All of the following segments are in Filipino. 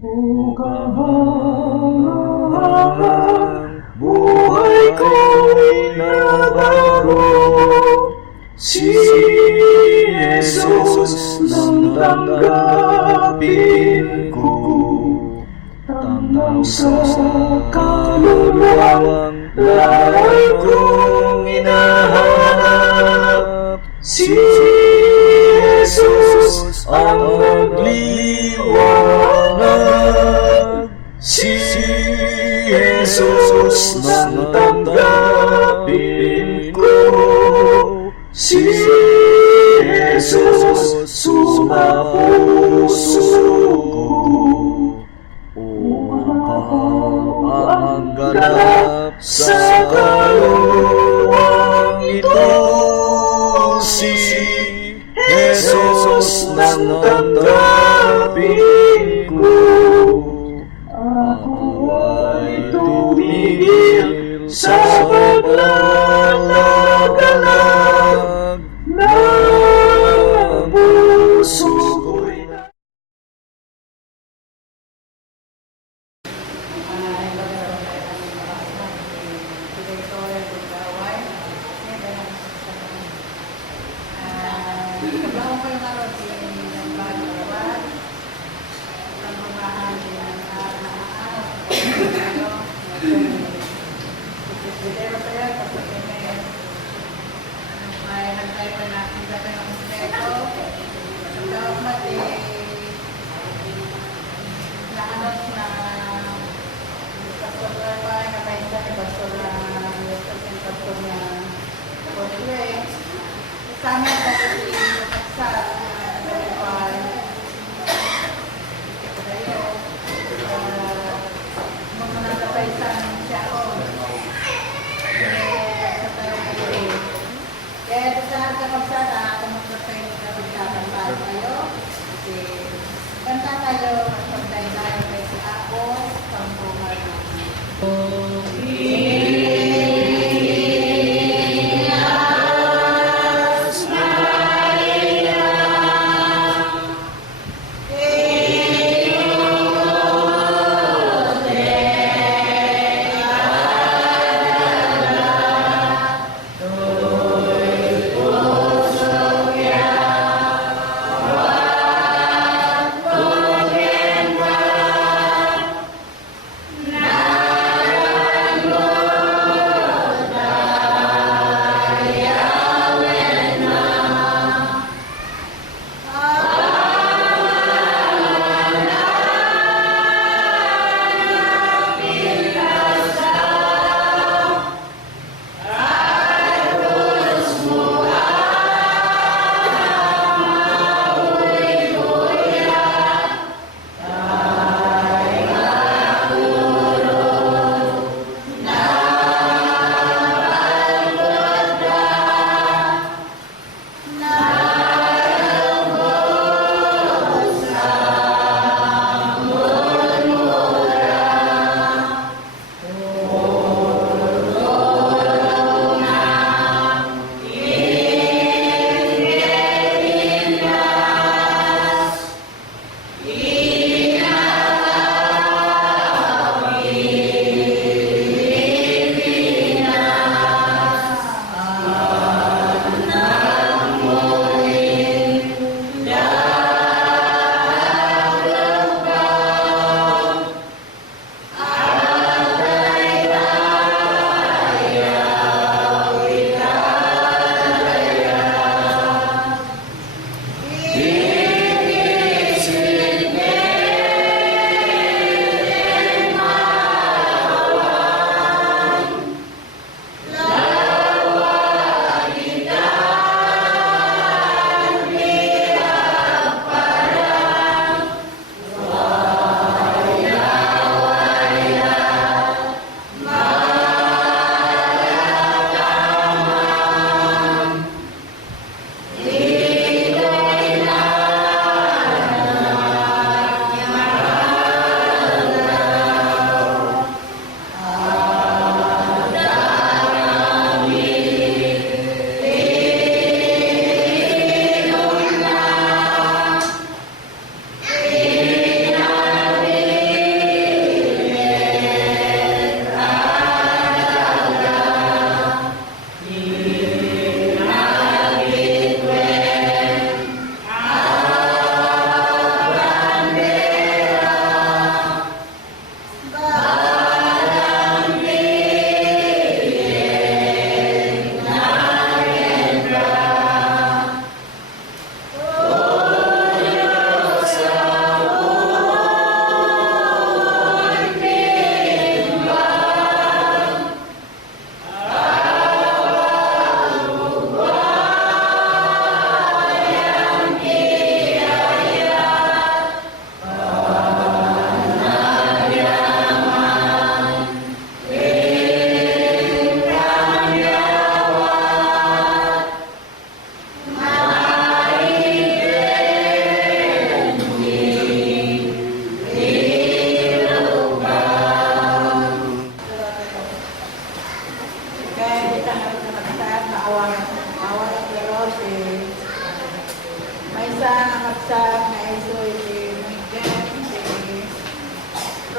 O kahangahan, buhay ko'y nabago. Si Jesus nang tanggapin ko, tanaw sa kaluluwang lay kong hinahanap. Si Jesus ang nagliwanag. Si Jesus nang tanggapin ko. Si Jesus sumapuso ko. Umapaw ang ganap sa kaluluwang ito. Si Jesus nang tanggapin ko. Ako ay tumigil sa paglalaganap ng puso ko'y sama tadi paksa depan kayo mengenalpaisan siya kaya sa kapagsada kumustahin kapagsakan pa kayo kasi kanta tayo pagdaydayan kay si Apos pangpungan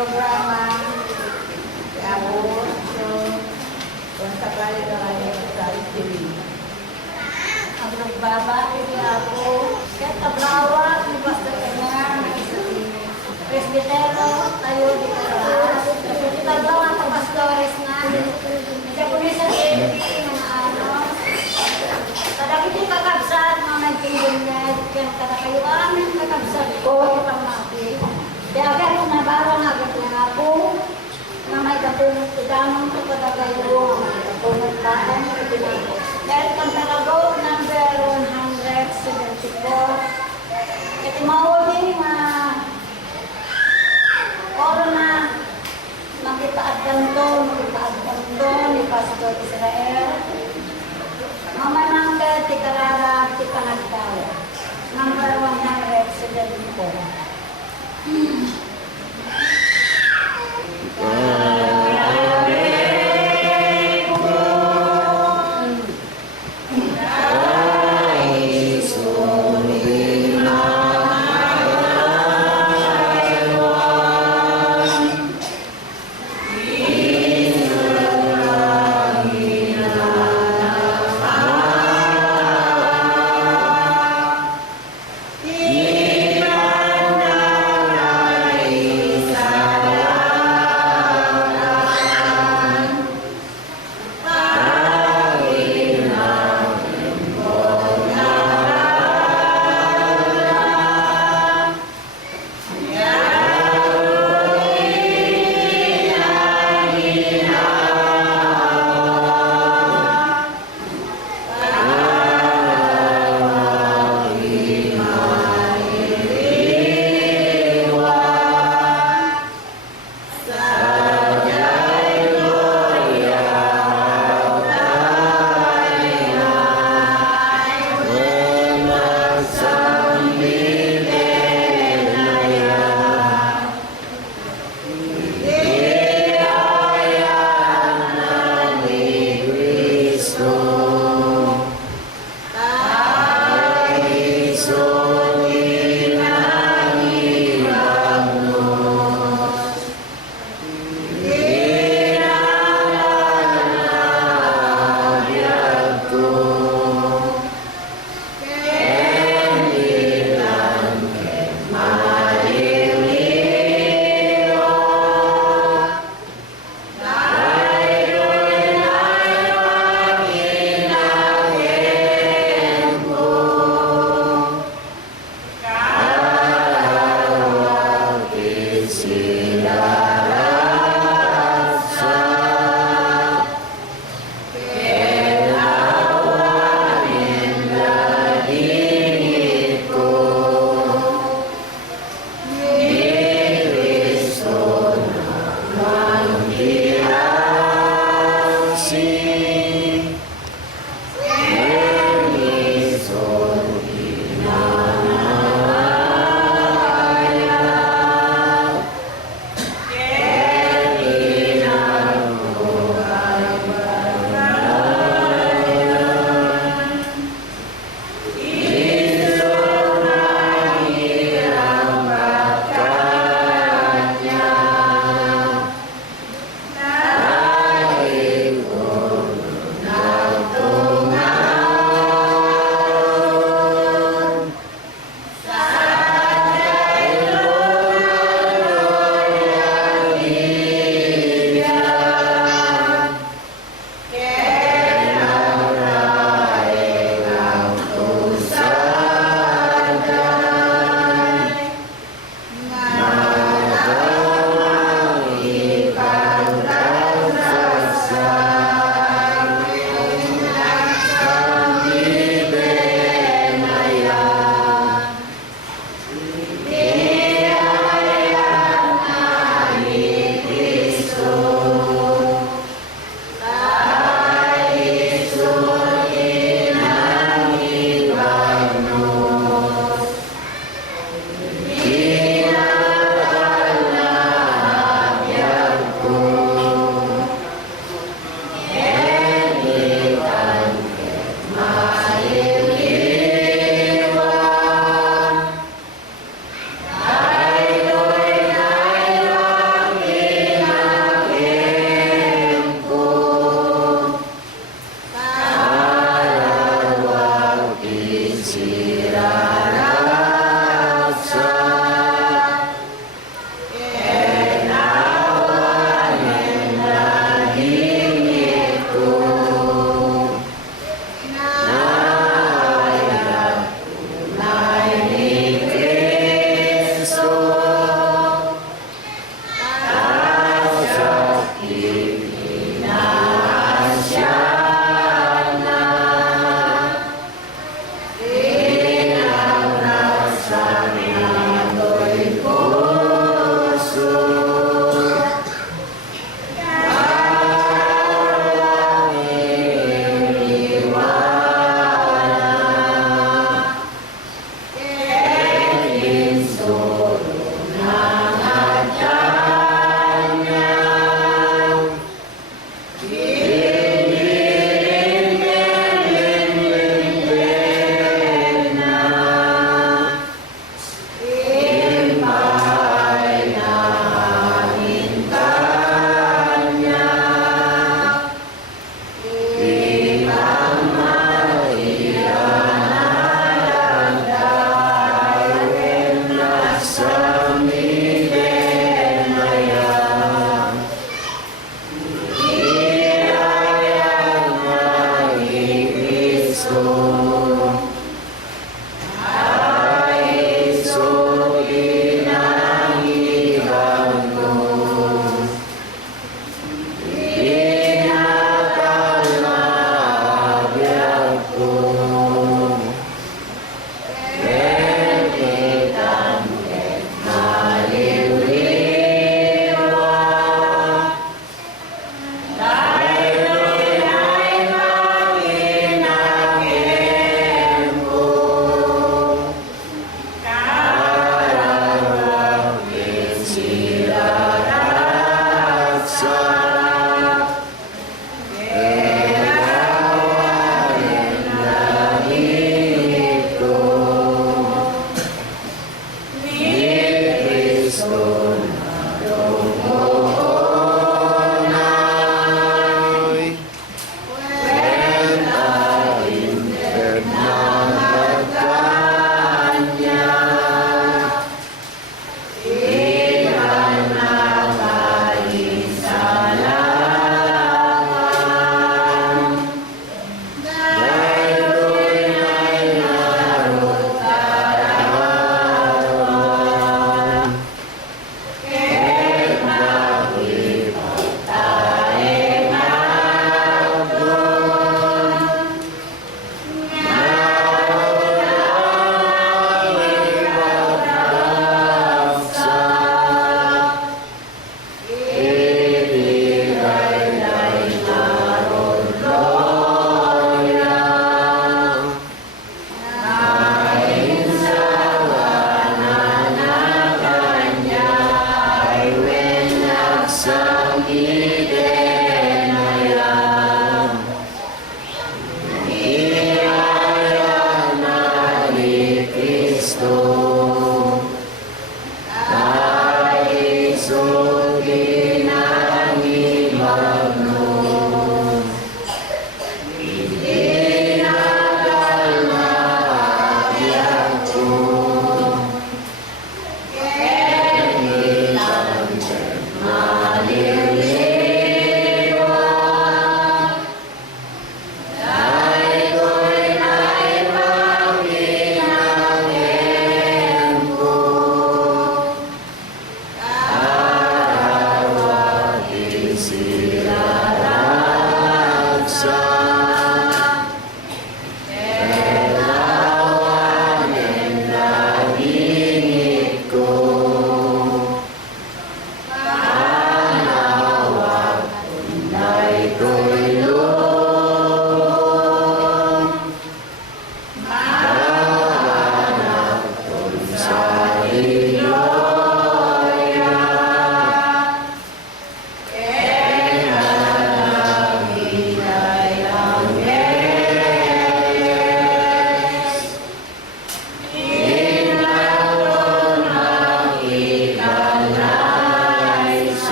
programa. Tapos, so, kung sakali na kayo sa TV. Ang nagbabati niya ako, kaya tabrawa, ni Pastor Enar, Presbitero, tayo di ka lahat. Kita daw ang pastores na. Siya po niya sa TV, mga ano. Kadagit yung kakabsat, mga nagpilin niya, kaya kada kayo, yung kakabsat ko, itang natin. Kaya agad kung nabarang agad niya ako, na may kapunod ko damang ko kada kayo, may kapunod taan, dahil kang talago, number 174. Ito mauli na oro na makitaaddan to ni Pastor Israel. Mama number, tikarara, tikanagdaw. Number 174.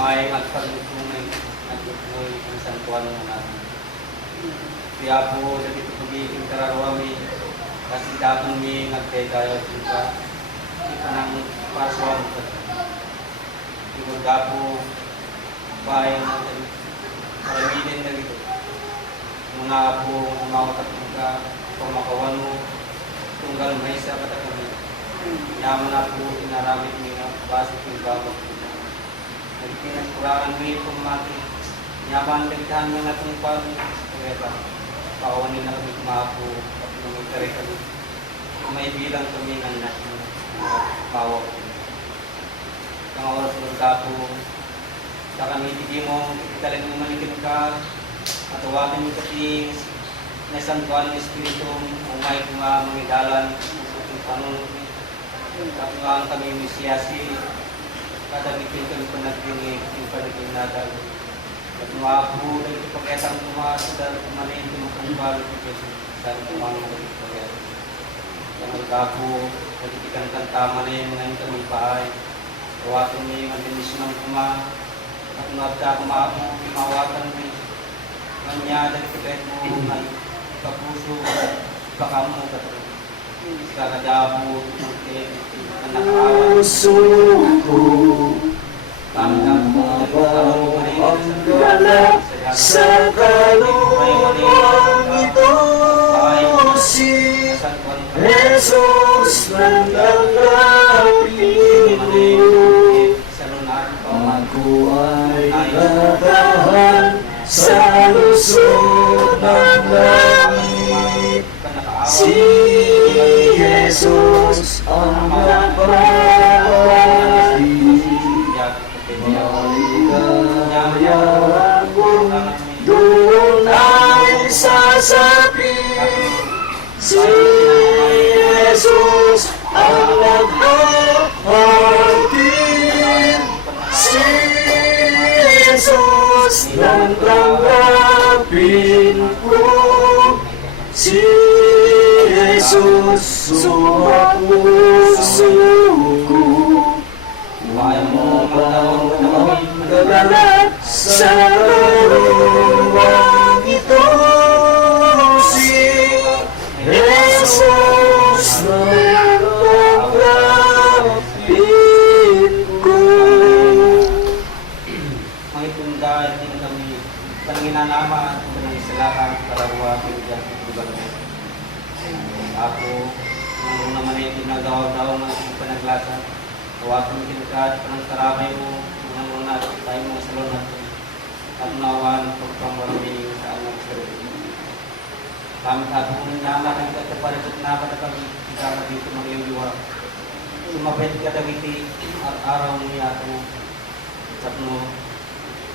May agpagmumay at tuloy ang santuan mo natin. Kaya po sa dito pagiging karawami, kasi dapat may nagtegayo kita, kita ng paswang ka. Siguro po, bayan natin, paramilin na dito. Mga po, umawatak ka, pamakawan mo, tunggal may sa katakami. Yaman na po, inaramit niya, basit yung babag ko. Nagpinagkurangan mo yung pumati, Yaman kagitahan nga natong pag kaya pauwan nila kami kumapo at nangitari kami. May bilang kami ng pawag. Ang oras ng kapo, sa kami hindi mo italag mo manikin ka at awatin mo kasi nasantuan ng Espiritu umay kung mga dalan kung paano kapulaan kami misiyasi kadagitin kami panagdingin yung panagding natal at mga po nagpagkasang tumasadal kumanin yung kumbal sa tumang yang kapo nagtikan tama na yung mga kami paay awatin mo yung mabilis ng kuma at mga kumawatan mo kanya dari kait mo ng kapuso baka mo sa kadabo ang nakaawan Puso ko galak sa kaluluwang ito si Jesus ng tanggapin ko. Ako ay natahan sa lusod ng langit. Si Jesus ang nagpapahid. Maligaya ko doon ay sasapit. Si Jesus ang naghahatid. Si Jesus ang tanggapin ko. Si Jesus sumapuso ko. Magagalak sa kaluwang ito si Jesus na tanggapin ko. Mga itunda, hindi kami pananginanama at panangisalakan para huwapin dyan sa lugar mo. Ako, nung naman ay tinagawa-gawa ng panaglasan, huwapin kinagkat, panang karabay mo, mga muna tayo mga salon natin, at nawan pagpamarami sa anak sa rin. Kami at kung nyala kami katapalit at napatapag kita dito mag-iuliwa. Sumapit ka dagiti at araw niya ito sa puno.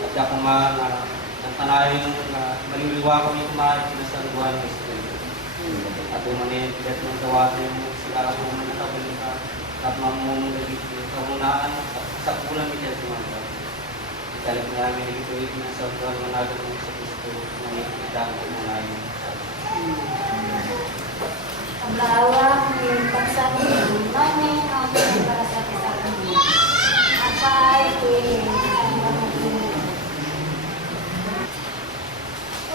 At ako nga ang tanayon na maliwliwa kami kumain sinasaluhan ng Espiritu. At umanin, bigat ng tawasin mo sila ako na natabalita at mamumong dagiti kamunaan sa kulang ito at kumanda. Italik namin ito na sa buwan managod ng sa Kristo na nagkitang kumanayon. Paglawa, yung pagsabi ng mani, ang para sa kasama. Apay,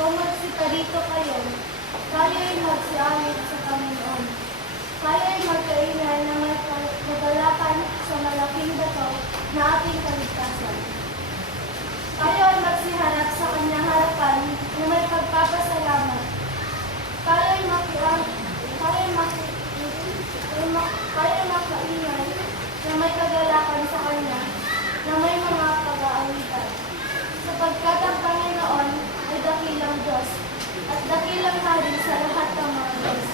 O magsita dito kayo, kayo'y magsialit sa Panginoon. Kayo'y magkaingay na may kagalakan sa malaking bato na ating kaligtasan. Kayo'y magsihanap sa kanyang harapan na may pagpapasalamat. Kayo'y makaingay na may kagalakan sa kanya na may mga pag-aalitan. Sapagkat ang Panginoon ay dakilang Diyos at dakilang hari sa lahat ng mga Diyos.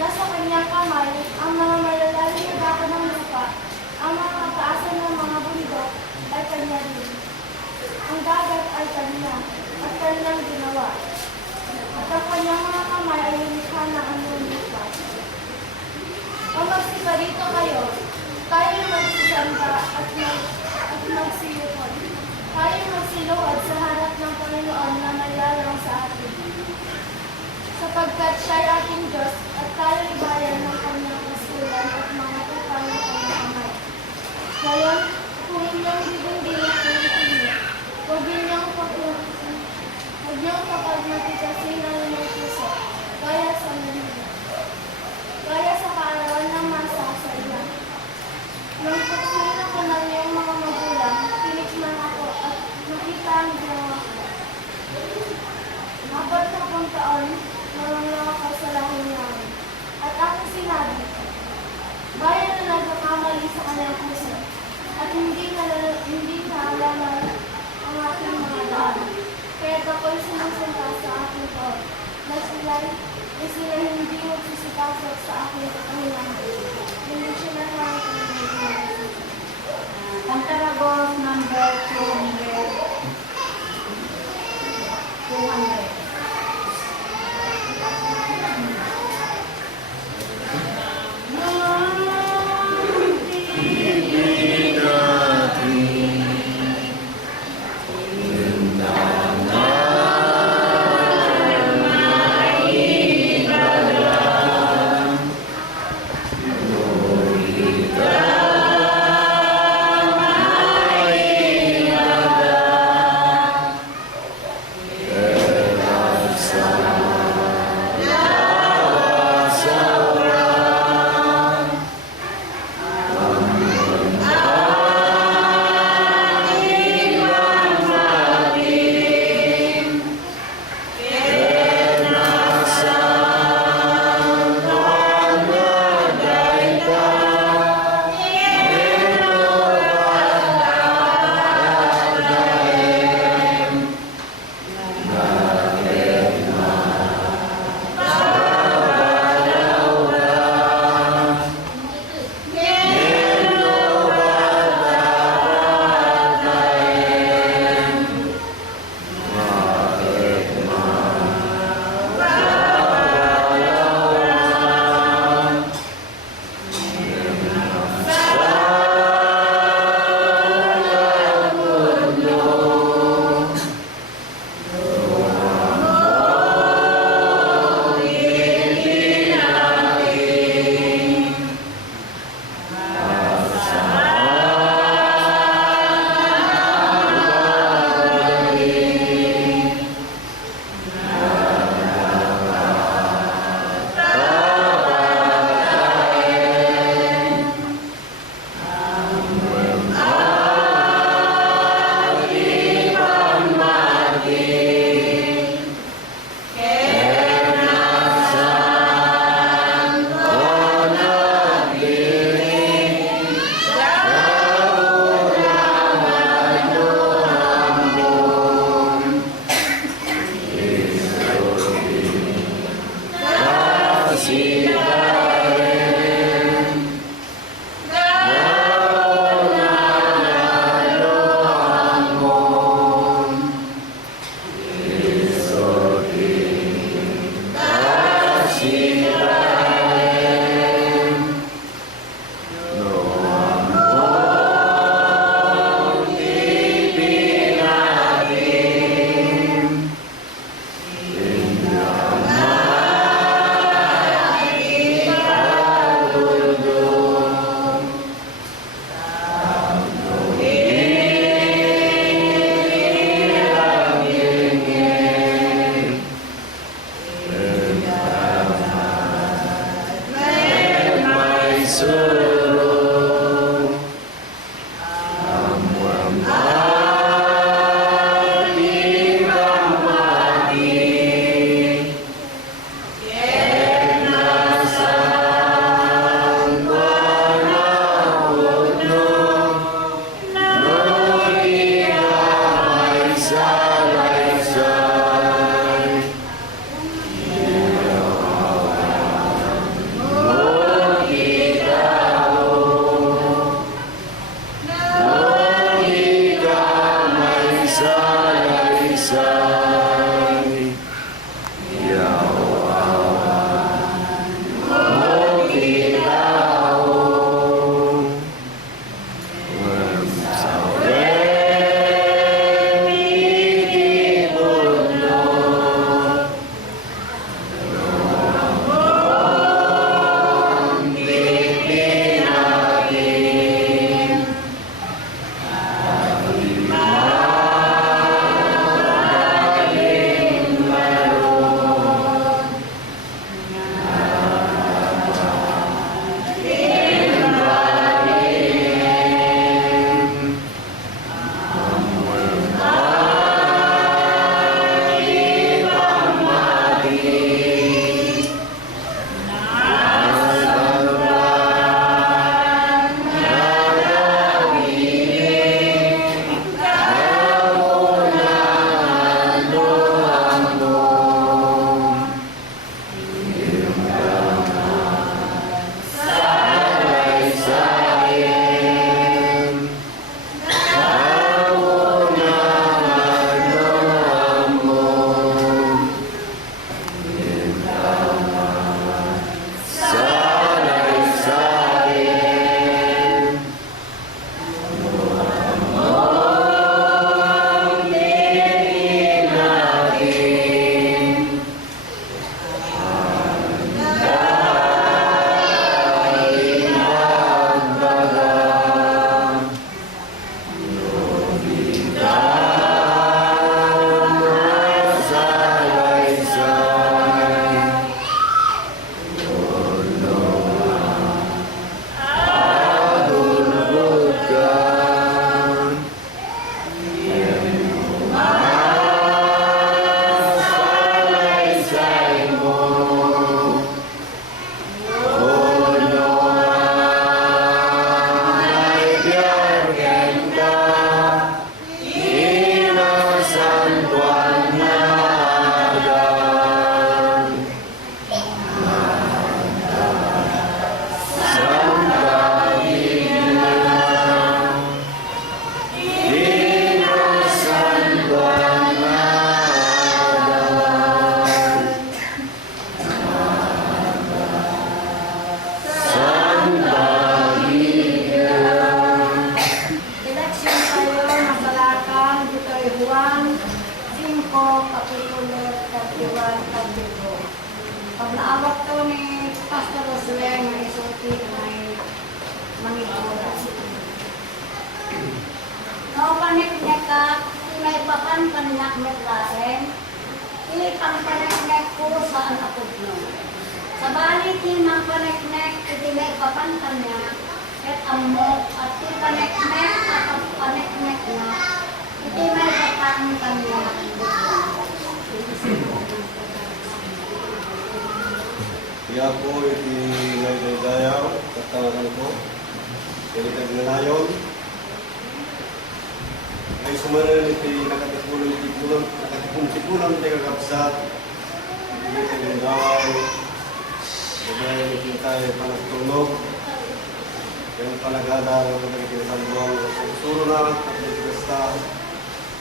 Nasa kanyang kamay ang mga malalalim na dako ng lupa, ang mga kataasan ng mga bundok ay kanya rin. Ang dagat ay kanya at kanyang ginawa. At ang kanyang mga kamay ay lumikha na ang lupa. O magsiparito kayo, tayo'y magsisamba at magsilukod. Tayo'y magsiluhod sa harap ng Panginoon na may lalong sa atin. Sapagkat siya'y ating Diyos at tayo'y bayan ng kanyang kasulan at mga tupang ng kanyang kamay. Ngayon, kung inyong bibindilin ang itinyo, huwag niyong kapagmatikasin ang inyong puso, gaya sa mundo. Gaya sa kaarawan ng masa sa ilan. Nung pagsulina ko ng iyong mga magulang, tinikman ako at nakita ang ginawa ko. 40 taon, walang ako sa lahing namin. At ako sinabi, bayan na nagkakamali sa kanyang puso, at hindi na alaman ang aking mga daan. Panginoon, na sila hindi magsusipasok sa aking kapahingahan. Bendisyon na lang ang Panginoon. Cantaragos number 200. 200. Kapitulo 31-32. Pag naawak to ni Pastor Josue, may isuti na may manipura. No paniknek ka, may papanpanak met lasen, ipangpaniknek puro sa anapod no. Sa balik ng paniknek, iti may papanpanak, at amok, at ipaniknek, at ang paniknek na, iti may papanpanak. Iya po iti nagdayaw, katawagan ko, kaya nayon. Ay sumaran iti nakatipunan tayo kapsat, hindi tayo nagdaway, kaya iti tayo panagtunog, kaya panagada ng mga kinasanduang suro na, at nagkasta,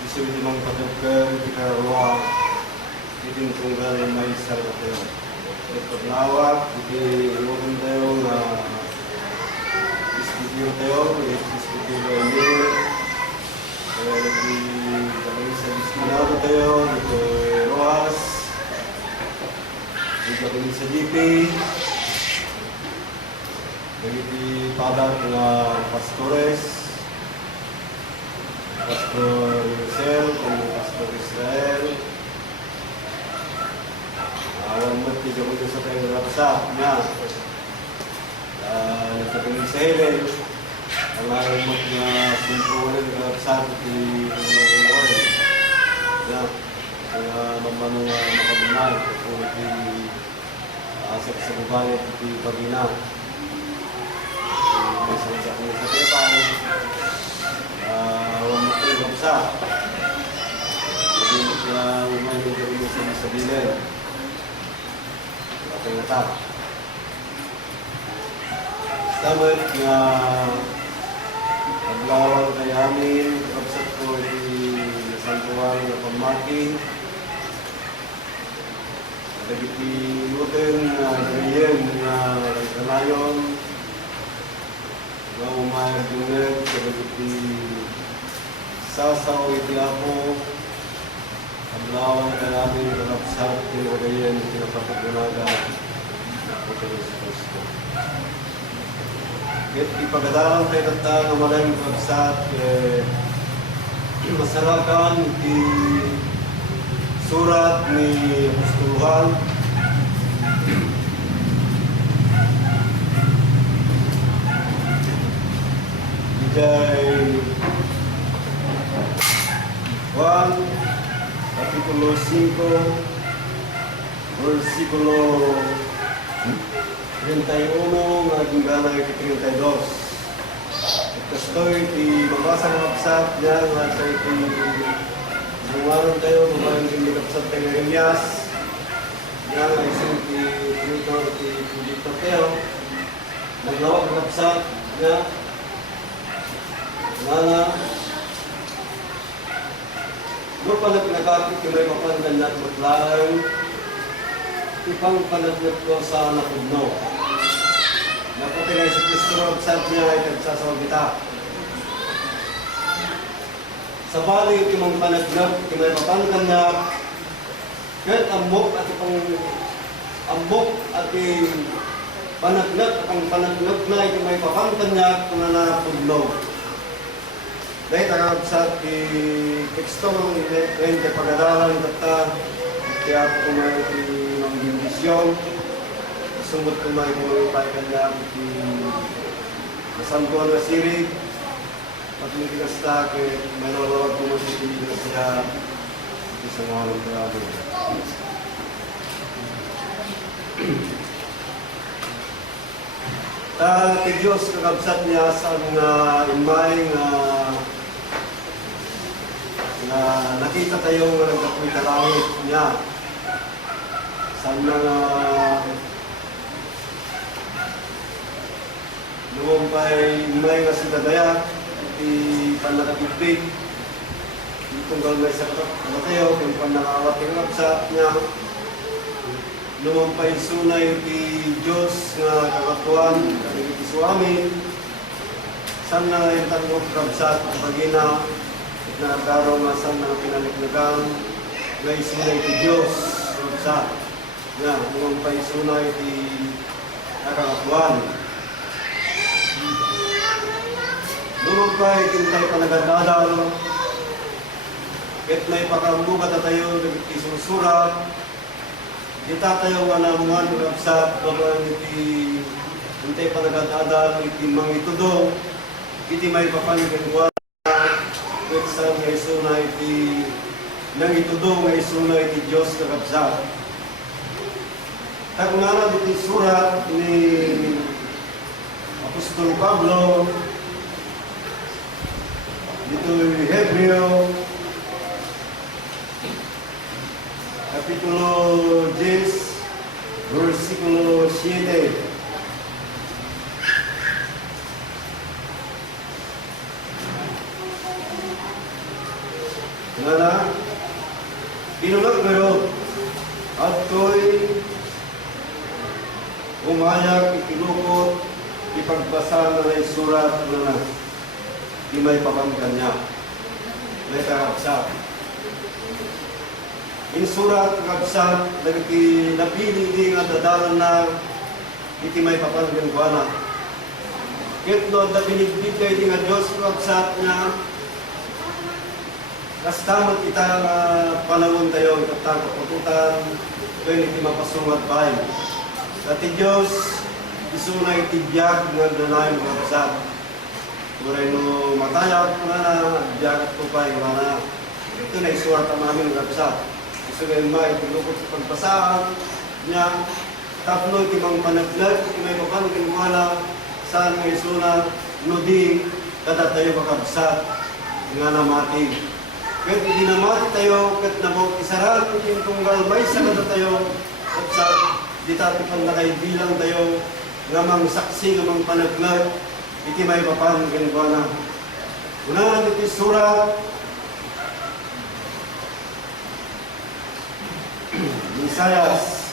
iso iti mga patagkan, iti karawa, iti tunggal may sarap tayo. At paglawak, iti iwakan tayo na ispitiyo tayo, ispitiyo tayo kaya lagi kami sa Biskinado tayo, dito Rojas, dito kami sa GP, dito padat na Pastores, Pastor Yusel, kung Pastor Israel. Awan mo, tiga mo sa tayo rapsa niya. Nagkatuloy sa Helen. Ang araw mo na simpulan ng rapsa iti mga ya, kaya mamano nga makabunay kung iti sa bubanit iti pagina. May sa kanya sa tepay. Awan mo ito rapsa. Hindi mo siya umay ng gawin sa sabihin. Tingata. Stamot nga paglawag kay amin, kapsat ko di nasantuan na pamaki. Nagiti lutin na nagayin na kanayon. Nga umayag dunag, nagiti sasaw iti ako. Paglawag kay amin, kapsat ko nagayin, pinapatugunaga. Kahit ipagadalang tayo ng maraming pagsat, masarakan di surat ni Apostoluhan. Ijay 1, Kapitulo 5, versikulo 31 nga hingga iti 32. Ito iti mabasa ng kapsat niya nga sa iti bungaron tayo, bumayon iti kapsat tayo ng Elias. Nga nga isang iti pulito tayo. Naglawag ng kapsat niya. Nga doon pa na pinakapit yung may mapandan na matlaan, ipang panagnat ko sa napudno. Naputi na si Kristo, saan niya ay kagsasawag kita. Sa bali, imang panagnat, imay mapandan na, kahit ambok at ipang ambok at panagnat, ang panagnat na imay mapandan niya kung napudno. Dahil takakabsat Kristo, ngayon kay pag-aralan kata, kaya po kumain ng bendisyon. Sumot kumain mo tayo kanya nasantuan na sirig. Patuloy ka sa takit, may nalawag po masipili na siya isang mga grabe. Kay Diyos kakabsat niya sa mga imay na nakita tayo nga nagkapoy talawit niya. Sana nga lumampay may nga sinadaya iti panakatipid itong galmay sa katayo kung panakawat yung kapsat niya lumampay sunay iti Diyos nga kakatuan iti suamin sana yung tanggok kapsat pagina at nakagaraw nga sana pinaliknagang nga isunay ti Diyos sa nga kung pa isunay ti nakakatuan. Lumang pa itintay panagadadal ket may pakamugat na tayo nagkisusurat kita tayo nga namuhan sa babaan iti intay panagadadal iti mangitudo iti may papanagagawa ket sa nga isunay iti nang itudo nga isunay iti Diyos kakabsat. Tagunara dito surat ni Apostol Pablo dito Hebreo Kapitulo 10 versikulo 7. Nana pinulog pero at ko'y umayak, ikinukot, ipagbasa na may surat na di may pabangkan niya. May kakabsat. In surat kakabsat, napili di nga dadalan na iti may papangkan ko na. Kit no, na binigbigay di nga Diyos kakabsat niya, kastamot kita nga panahon tayo, itatang kapututan, kaya iti mapasungat bahay. Dati Diyos, isunay tibiyag nga nanay mga kasat. Turay no matayag nga na, biyag ko pa yung na. Ito na isurat ang namin mga kasat. Isunay may pinukot sa pagpasaan niya. Tapno timang panaglag, may mapanagin mo na saan nga isunat, nudi, kada tayo makabsat nga namati. Kahit hindi namati tayo, kahit nabog isaran, yung tunggal may sakada tayo, at sa di tayo pang nakaibilang tayo ngamang saksi, ngamang panaglag, iti may papan ganito na. Una iti surat Isayas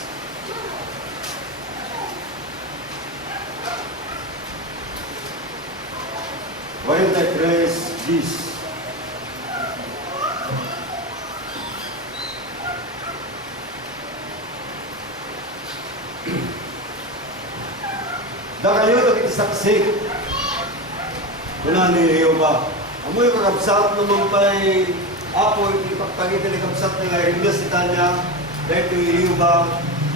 43:10. Da kayo ito saksi. Una ni Jehovah. Amoy kakabsat naman pa'y apo iti pagpangita ni kabsat nga Jeremias itanya dahil ito Jehovah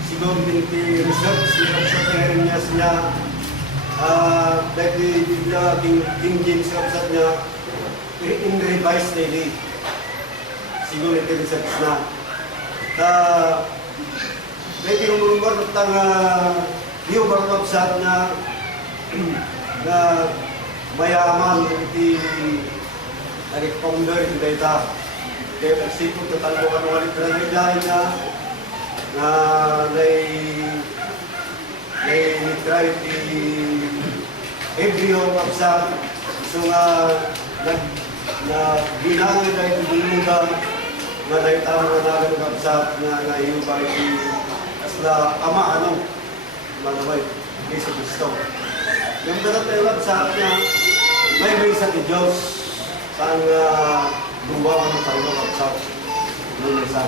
siguro din iti research ni kabsat nga Jeremias niya dahil iti King James kabsat niya in revised daily. Siguro iti research na. Dahil tinumulungan ng Yung barkabsat na mayaman iti nag-founder iti data. Kaya nagsipot na talungan ng alitrahilahin na nai-try iti Hebreo kabsat. So ginangin na iti bulugan na naitama na namin kabsat na iyo ba iti asla ama manaway, Yesu Cristo. Yung dapat tayo lang sa atin may sa Diyos saan gumawa ng talong at sa nung isa.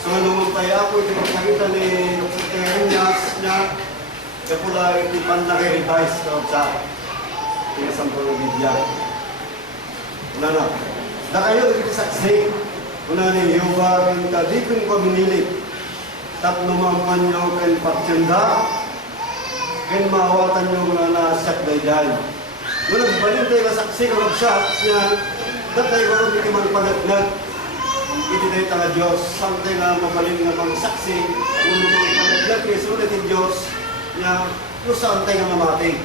So, nung tayo ako, ito pagkakita ni Dr. Jeremias niya, kaya pula iti pan-revise na sa pinasampol ng Biblia. Wala na. Da kayo, ito saksi. Una ni Jehovah, yung kadipin ko minilit. Tatlo mamuan nyo kan pagtanda, kan mawatan nyo na nasak dayday. Ngunit balin tayo masaksi ka magsyak niya, dat tayo karoon iti magpanaglag, iti tayo tanga Diyos, saan tayo nga mabalin nga magsaksi, ngunit magpanaglag, kaya sulit yung Diyos, niya, kung saan tayo nga mamati.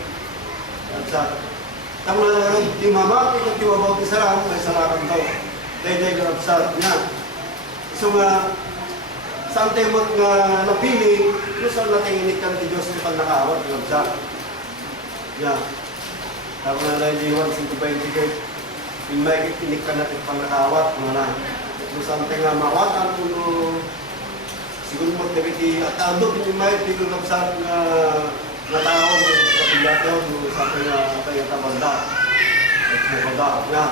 At sa, tamo na karoon, di mamati, kung tiwabaw ti sarang, may sarakan to. Tayo karapsat niya. So nga, saan tayo napili, kung saan natin inikan ni Diyos ni panakawat, yung sa. Yeah. Tapos na lang yung 1.25, yung may inikan natin panakawat, mga na. Kung saan tayo nga mawatan, kung siguro magkabiti, at ando, yung may tigil ng saan na natawag, sa pilato, kung saan tayo tabanda. At mabanda, yeah.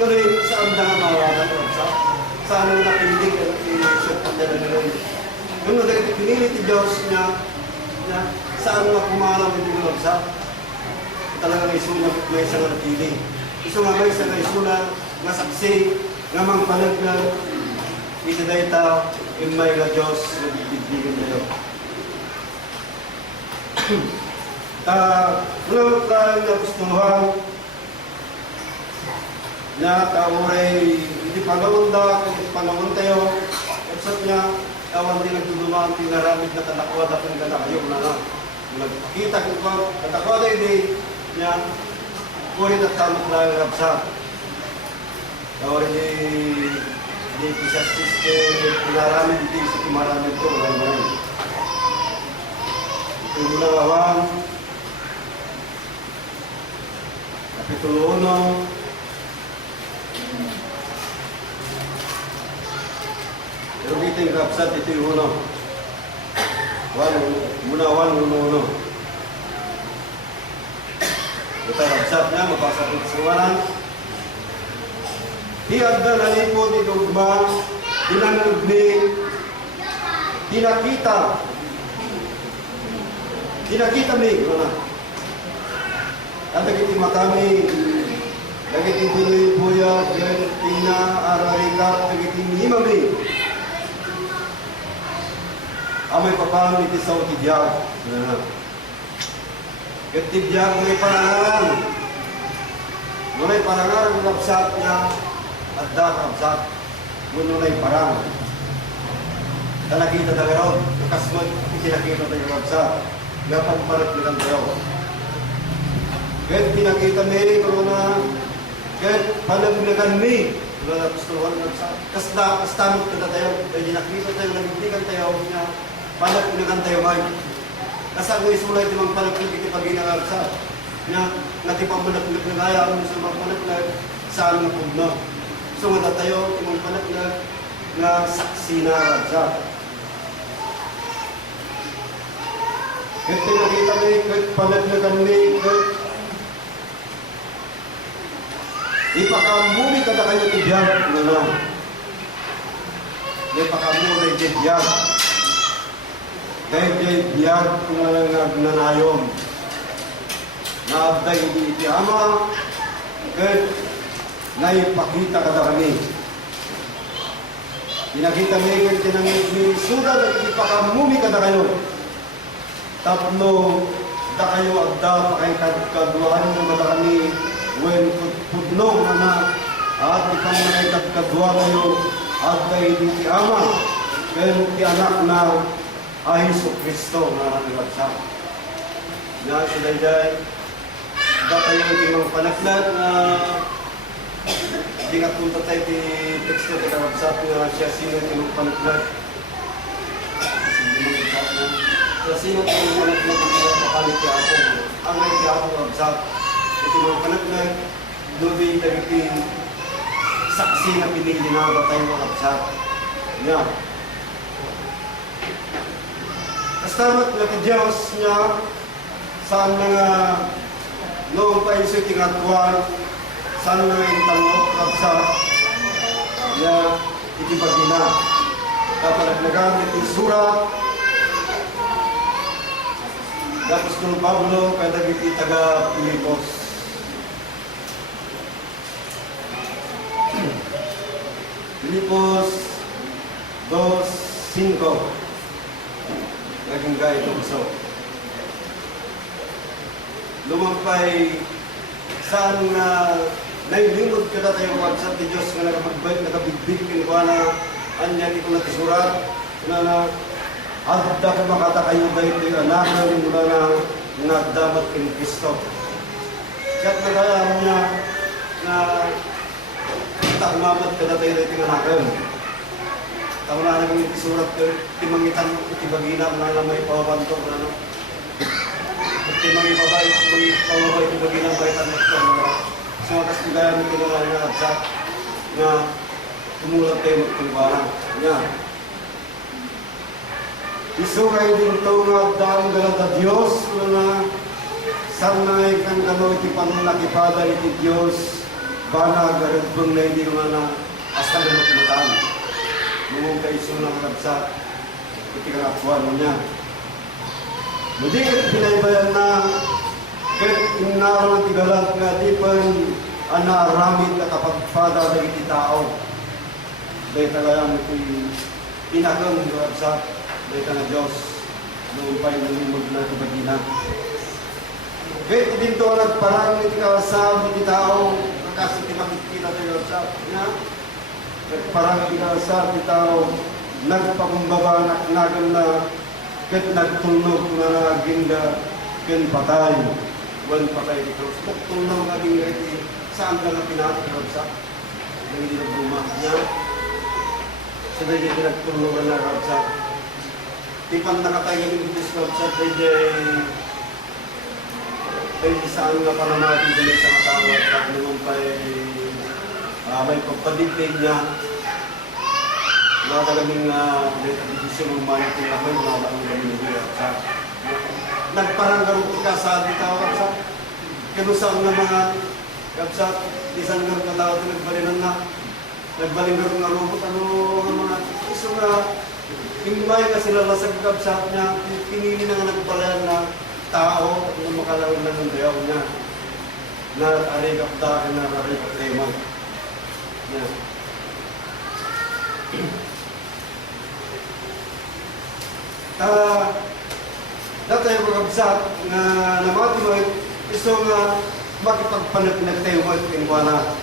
Yun saan na nga mawatan, yung sa. saan ang napindig at inisip at dala na rin. Yung nagigit pinili ti Diyos niya, saan nga pumalang hindi mo sa talaga may sunak, may isang napili. Iso nga may isang isuna nga saksi, nga mang panaglag, itiday ta, yung may nga Diyos, na bibigyan na yun. Mula tayo na gustuhan, na tauray, hindi panahon tayo, at sa niya, awan din nagtuluman, tinaramid na kanakwad at ang ganda kayo na nga. Nagpakita ko pa, kanakwad ay di niya, kulit at tamot na ang rabsa. Tauray di kisas kiske, tinaramid, di sa timaramid ko, wala naman. Ito yung nangawang, Kapitulo 1, pero dito yung kapsat, ito yung uno. Muna 1:1. Ito yung kapsat niya, mapasok ito sa wanan. Hiyag na nalipod ni Dugma, dinanod ni, dinakita ni, at nagiti matami, nagiti tuloy puya, tina, ararika, nagiti himami. Amay papang iti sa utidiyag. Itidiyag may parangaran. Nunay parangaran ng kapsat niya at kapsat. Nunay parang. Talakita na gano'n. Nakasmag itinakita na yung kapsat. Gapag parat nilang tayo. Kahit pinakita ni Corona, kahit panagnagan ni Corona Pastoran kapsat. Kastamot ka na tayo. Kaya nakita tayo, nagbibigan tayo niya. Panagpinagan tayo may. Kasi may sulay di mang panagpinag iti pag-inangarap sa niya, natipang managpinag na gaya ako sa mga panagpinag saan na pugno. So nga tayo, timang panagpinag na saksi na sa. Kahit pinakita ni, kahit panagpinagan ni, kahit ipakamuli ka na kayo tibiyag na lang. Ipakamuli tibiyag. Dahil dahil biyag kung nagnanayon na abday hindi iti ama kahit naipakita ka na kami. Pinakita ni kahit tinangit ni suda at ipakamumi ka na kayo. Tapno da kayo agda pakay mo na kami when pudno na at ipamunay kadwa kayo at dahil iti ama kahit iti anak na ay Hesus Kristo na nagwagsak. Na sila dyan, dati yung mga panaglag na hindi nga punta tayo di text na nagwagsak na siya sino yung panaglag. Sino yung panaglag na pinapakalit kaya ako. Ang may kaya ako wagsak. Ito mga panaglag, doon yung saksi na pinili na batay mo wagsak. Yan. Kastamat na ti Diyos niya saan mga noong pa iso tingatwan saan nga yung tanggok kapsa niya itibagina. Kapag nagamit yung surat tapos kung Pablo kaya nagiti taga Pilipos. Pilipos 2:5 naging gaya ito gusto. Lumampay saan nga nailingod ka na tayo wagsak ni Diyos nga nakabigbig kinuha na anyan ito na tisurat na adda ka makata kayo ba ito yung anak na mula na nagdamat kini Kristo. Kaya't nagayaan niya na takmamat ka na tayo na ito anak. Tama na namin isurat ko, timangitan mo, itibagina mo na may pawabanto na no. Timangi babay, may pawabay, itibagina mo baitan mo ito. So, atas nagaya mo ito nga nagabsak na tumulat tayo magtulbahan. Yan. Isuray din ito nga daang galata Diyos na sanay kang gano'n iti panulakipada iti Diyos bana garadbang na hindi nga na asa ganot matang. kay sunang kabsa iti karapuan niya. Mudi kat pinaybayan na kat inaron ang tigalang nga di pa anaramid na kapagpada ng iti tao. Dahil talagang iti pinakang kabsa dahil ka na Diyos noong pa'y nalimod na kabagina. Kahit din to nagparang iti kawasab iti tao kasi iti makikita tayo kabsa niya. Nagparang iti kawasab iti tao nagpakumbaba nagan na kahit nagtulnog na naginda ken patay. Wan patay iti Diyos. Nagtulnog na ginda iti saan ka na pinatay kabsa. Hindi na buma niya. Sa dahil iti nagtulnog na kabsa. Tipan nakatayo ng Diyos kabsa dahil saan nga panamati dahil sa kasawa at naman may pagpadiglig niya. Wala talagang desisyon ng mga ito na kayo, wala talagang gamin sa nagparang garong ka sa ating tao kapsa. Kinusang na mga kapsa, isang garong na tao ito nagbalinan na. Nagbaling garong na robot, ano mga iso na himay ka sila lasag kapsa niya, pinili na nga nagbalayan na tao na makalawin na ng dayaw niya na arigap dahil na arigap tema niya. Datay ko kabsat na namati mo iso nga makipagpanagpinag tayo mo at kinwana.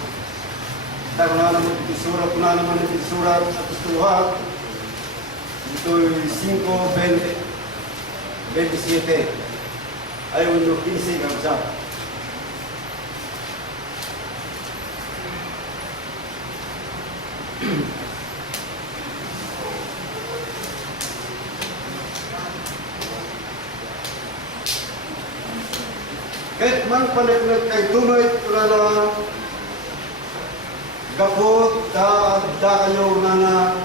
Dahil na naman iti surat, na naman iti surat at istuluhat ito'y 5:27 ay ulo 15 kabsat. Kahit man panaglag kay tunay wala na gapot da kayo na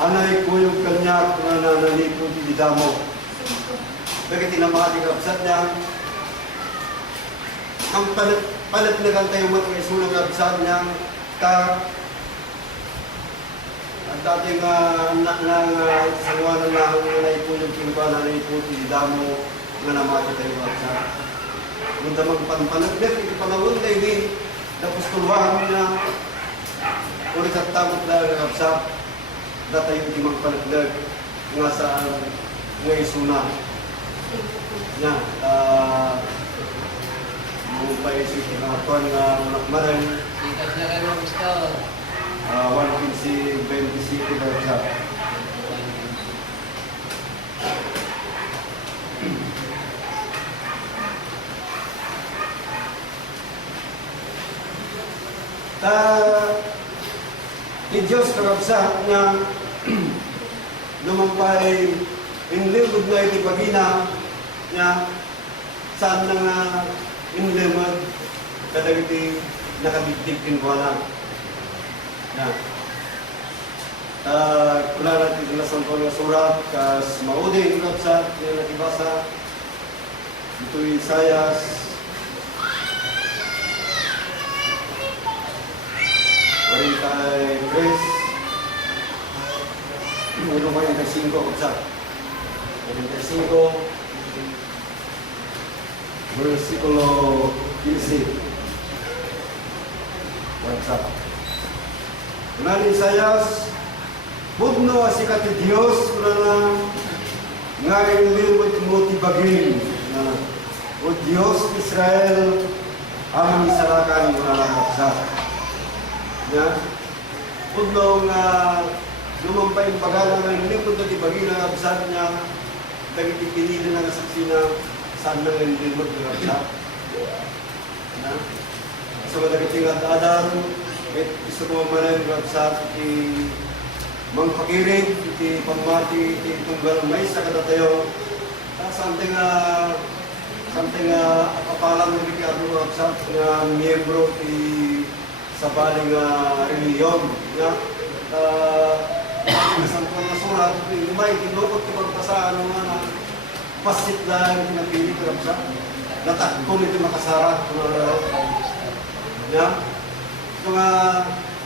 anay ko yung kanyak na nanalipod di damo. Bakit tinamati kabsat niya? Ang palit na kang tayo mag-isulang kabsat niya ang dating sangawanan na ang nanalipod yung kimba na nanalipod di damo nga namati tayo kabsat. Nung damang panpanagdag, iti panahon na ini, tapos tulwahan na ulit at tamot na nakapsa, data yung timang panagdag nga sa nga isuna. Nga, mong pa isip na ito nga manakmaran, 1.27 na siya. Ni Diyos karabsa nga lumampay inlimod na iti pagina niya saan na nga inlimod kadag iti nakabigtig kinkuana na kula natin iti nasampol nga surat kas maudi karabsa niya nakibasa ito'y Isayas 43 uno 45 kabsa 45 versikulo 15 kabsa Unang Isayas budno asikat ti Dios kuna nga ilimot mo ti bagin na o Dios Israel amang isalakan kuna lang kabsa ya, udlong lumampay ang pag-alang ng lingkod na tibagi na kabsat niya daging pinili na saksi na saan na ng lingkod na kabsat. So, daging tingat Adam, gusto ko mamalay ng kabsat, iti mangpakiring, iti pamati, iti tunggal may sa katatayo. Something kapalang ng Ricardo kabsat na miyembro iti sa baling reliyon nga isang po na surat may kinukot ko magpasaan nga pasit lang pinapili ko sa natakon ito makasara nga so nga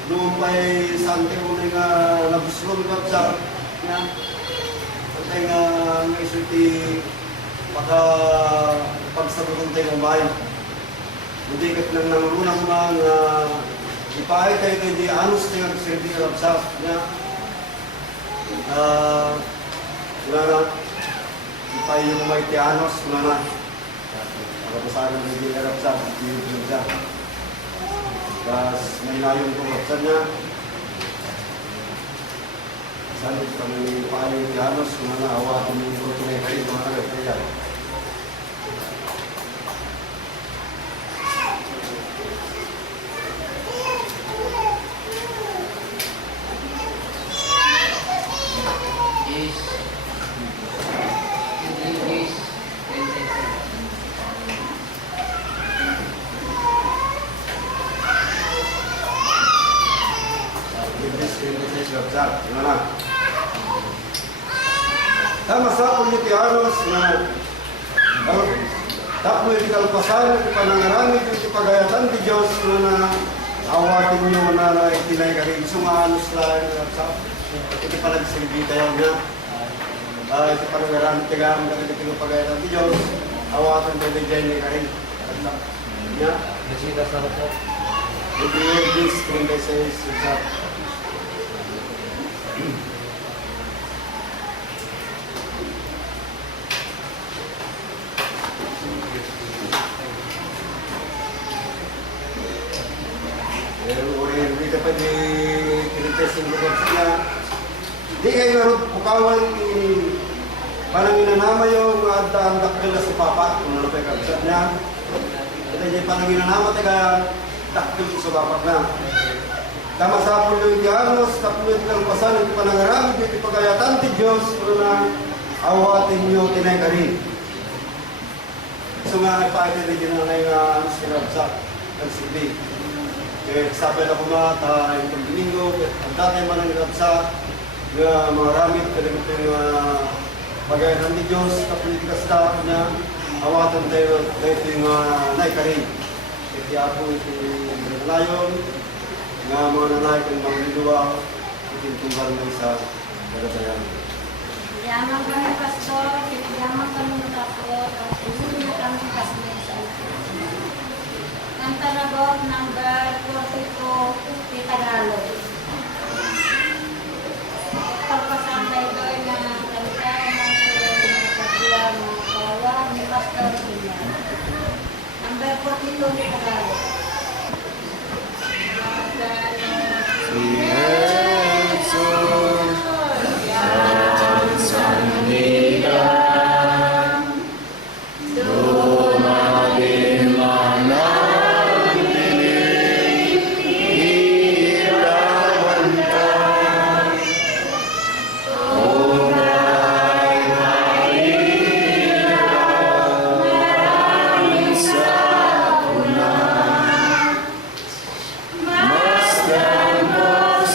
noong pa'y sante ko nga nabuslong ka sa niya. Pantay nga isulti pagsabutan tayo ng bahay. Hindi kat nang nangunang mga ipahay tayo tayo di anus tayo nagsilbi ka sa niya. Wala na, ipahay yung may tianos, wala na. Pagkapasaran ng hindi ka sa hindi ka. Tapos may nayon kong kapsan niya. Sanit kami paano yung Janos, kung ano awatin yung protonay kayo, mga kagaya. Tama sa Pulitianos na tapos yung kalpasan, panangaramit yung pagayatan di Diyos na awatin nyo na itinay ka rin. Sumaanos lang sa ito pa nagsilbi tayo na ito panangaramit tayo yung pagayatan di Diyos awatin tayo di Jenny ka rin. Ya, Nasita sa ako. hindi yung this 36 sa hindi dapat i-test yung lugar siya. Di kayo narot pukawan parang inanama yung andak nila sa papa kung ano pa yung kapsat niya. Ito yung parang inanama taga dakil sa papa na. Tama sa pulo yung Dianos, tapulo yung kalpasan, yung panangaramid, yung pagayatan di Diyos, pero na awatin nyo tinay ka rin. So nga nagpakita rin yun na yung sinabsak ng silbi. Sabi na kumata yung Domingo, ang dati man ang nagabsa, mga ramit, kada ito yung pagayan ng Diyos, kapolitika staff niya, awatan tayo, ito yung naikarin. Iti ako, ito yung nanayon, nga mga nanay kong mga niluwa, ito yung tunggal na isa, nagatayan. Yaman kami, Pastor. Yaman kami tapos. At hindi na kami kasmay sa Cantaragor number 42, di Tagalog. Pagpasambay doon na kanta ng kapila ng kawa ni Pastor Ina. Number 42, di Tagalog. Mas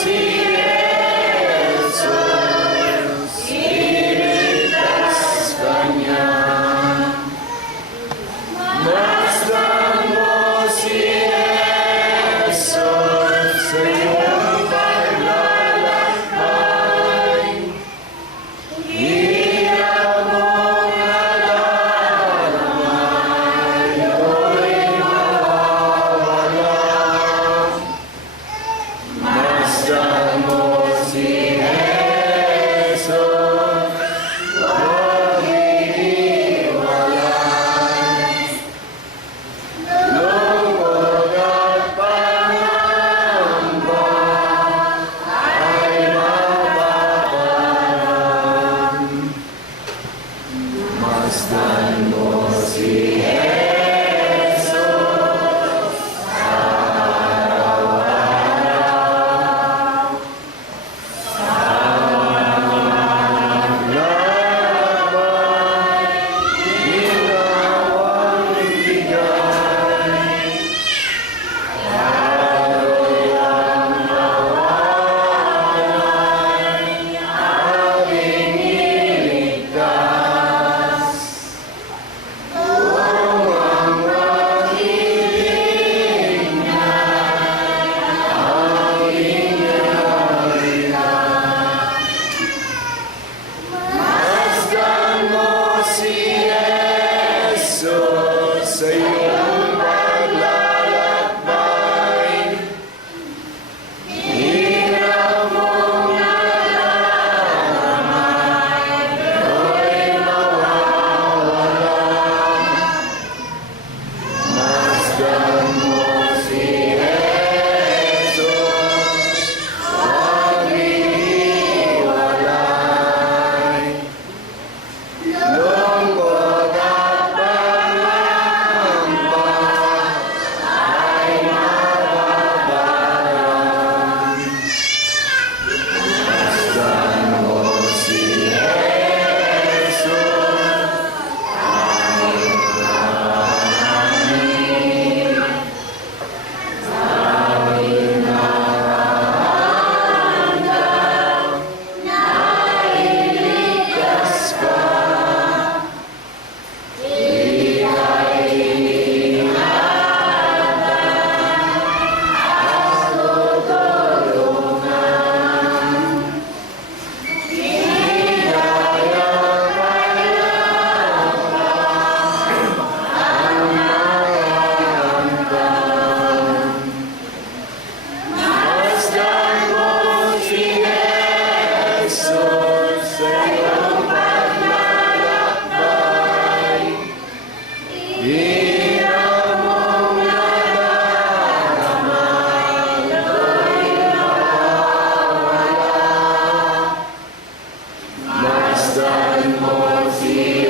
Masdan mo si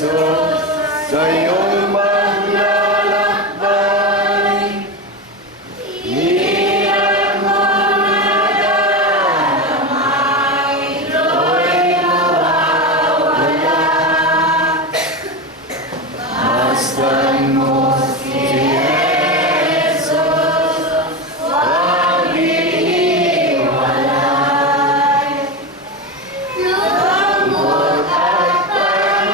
Jesus sa iyong maglalakbay. Iyan mo na damay, do'y mawawala. Masdan mo si Jesus, huwag iiwalay. Lungkot at panamba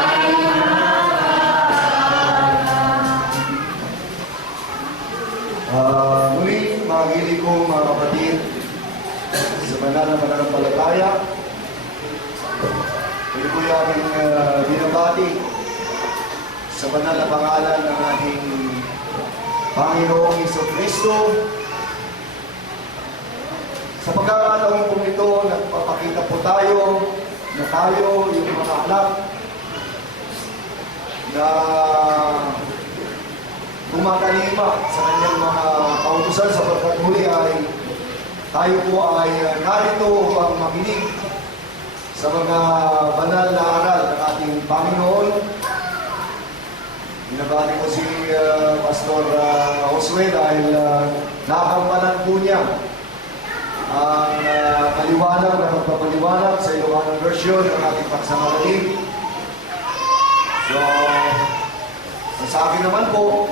ay Muli, mga gili kong mga kapatid, sa banal na pananampalataya, ito po yung aking binabati sa banal na pangalan ng ating Panginoong Jesucristo. Sa pagkakataon po ito, nagpapakita po tayo na tayo, yung mga anak, na kumakalima sa kanyang mga kautusan sapagkat muli ay tayo po ay narito upang makinig sa mga banal na aral ng ating Panginoon. Binabati ko si Pastor Josue dahil nakampanan po niya ang paliwanag na magpapaliwanag sa Ilocano version ng ating pagsamaling. So, sa akin naman po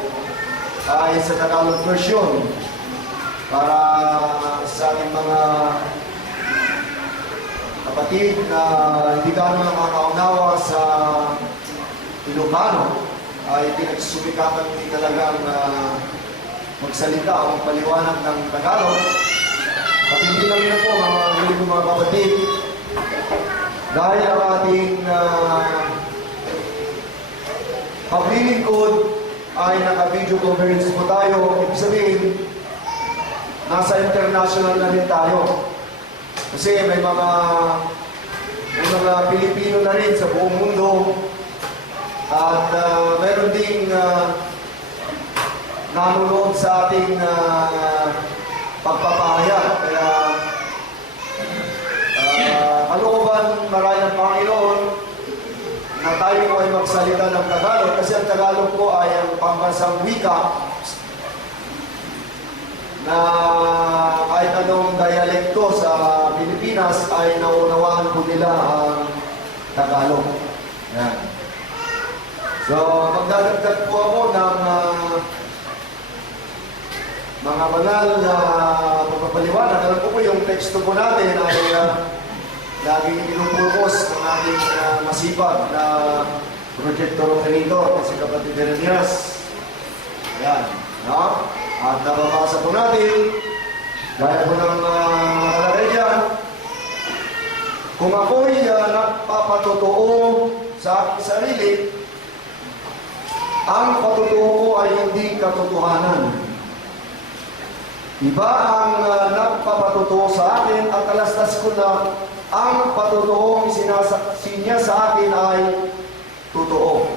ay sa Tagalog version para sa ating mga kapatid na hindi gano'n nakakaunawa sa Ilocano ay pinagsumikapan din talagang magsalita o paliwanag ng Tagalog. At hindi lang yun po mga kapatid, dahil ang ating paglilingkod ay naka-video conference po tayo. Ibig sabihin, nasa international na rin tayo. Kasi may mga Pilipino na rin sa buong mundo. At meron ding nanonood sa ating pagpapahayag. Kaya kalooban marami ng Panginoon na tayo ay magsalita ng Tagalog kasi ang Tagalog po ay ang pambansang wika na kahit anong dialekto sa Pilipinas ay naunawaan po nila ang Tagalog. Yan. So, magdadagdag po ako ng mga banal na pagpapaliwanag. Alam po yung teksto po natin ay laging pinupurpos ng ating masipag na projector operator kasi kapatid Jeremias. Ayan. No? At nababasa po natin, gaya po ng nakalagay dyan, kung ako'y nagpapatotoo sa aking sarili, ang patotoo ko ay hindi katotohanan. Iba ang nagpapatotoo sa akin at alastas ko na ang patotoong sinasaksi niya sa akin ay totoo.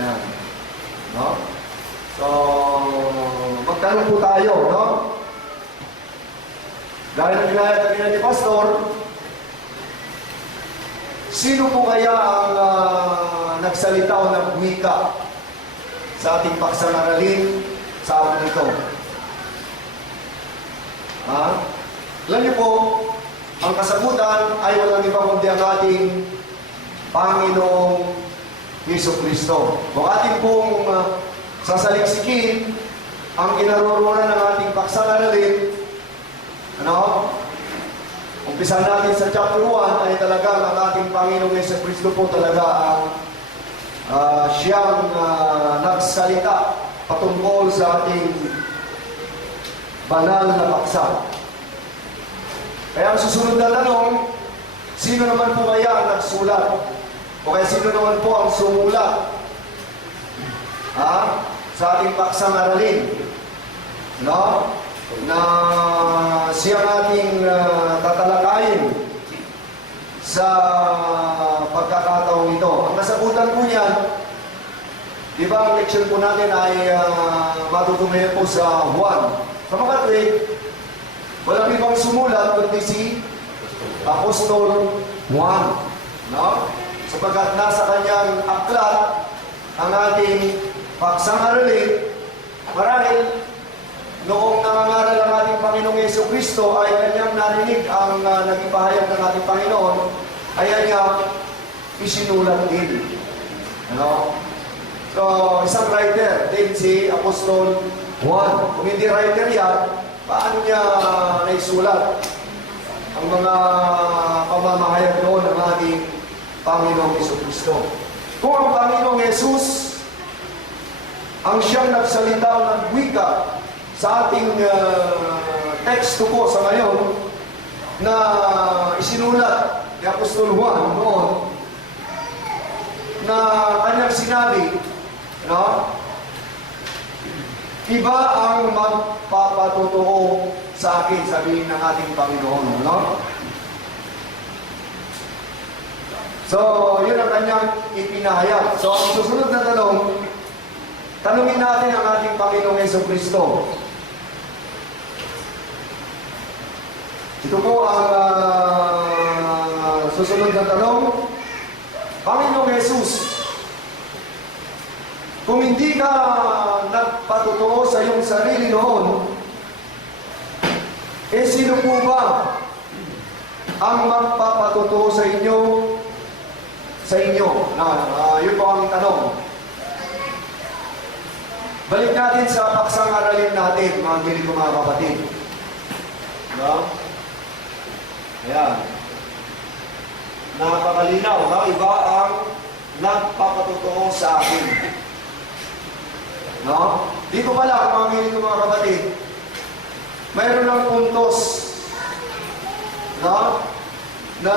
Yan. No? So, magtanong po tayo, no? Dahil ang ginaya ni Pastor, sino po kaya ang nagsalita o nagwika sa ating pagsararalin sa araw nito? Alam niyo po, ang kasagutan ay walang iba kundi ang ating Panginoong Jesucristo. Kung ating pong sasaliksikin ang kinaroroonan ng ating paksang aralin, umpisa natin sa chapter 1 ay talagang ang ating Panginoong Jesucristo po talaga ang siyang nagsalita patungkol sa ating banal na paksa. Kaya ang susunod na tanong, sino naman po kaya ang nagsulat? O kaya sino naman po ang sumulat sa ating paksang aralin? Na siyang ating tatalakayin sa pagkakataong ito. Ang nasagutan po niyan, di ba ang leksyon po natin ay matutuloy po sa Juan. Sa mga tuwid, walang ibang sumulat kundi si Apostol Juan. Sapagkat nasa kanyang aklat ang ating paksang aralin, marahil noong nangangaral ang ating Panginoong Jesucristo ay kanyang narinig ang naging pahayag ng ating Panginoon, ay niya isinulat din. So, isang writer din si Apostol Juan. Kung hindi writer yan, paano niya naisulat ang mga pamamahayag noon ng ating Panginoong Jesucristo? Kung ang Panginoong Jesus ang siyang nagsalita o nagwika sa ating teksto po sa ngayon na isinulat ni Apostol Juan noon na kanyang sinabi, iba ang magpapatotoo sa akin, sabihin ng ating Panginoon. So, yun ang kanyang ipinahayag. So, ang susunod na tanungin natin ang ating Panginoong Jesucristo. Ito po ang susunod na tanong. Panginoong Jesus, kung hindi ka nagpatotoo sa iyong sarili noon, sino po ba ang magpapatotoo sa inyo? Yun po ang tanong. Balik natin sa paksang aralin natin, mga gilig ko mga kapatid. Ayan. Napakalinaw, iba ang nagpapatotoo sa akin. Dito pala, mga gilig ko mga kapatid, mayroon ng puntos na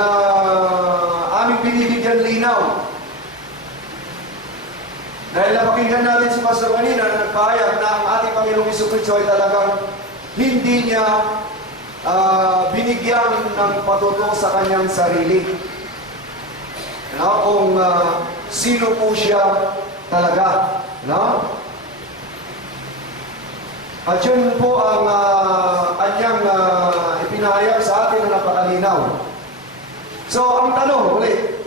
aming binibigyan linaw. Dahil napakinggan natin si Pastor kanina na nagpahayag na ang ating Panginoong Jesucristo ay talagang hindi niya binigyan ng patuto sa kanyang sarili. Kung sino po siya talaga. At yun po ang kanyang ipinahayag sa atin na napakalinaw. So, ang tanong ulit,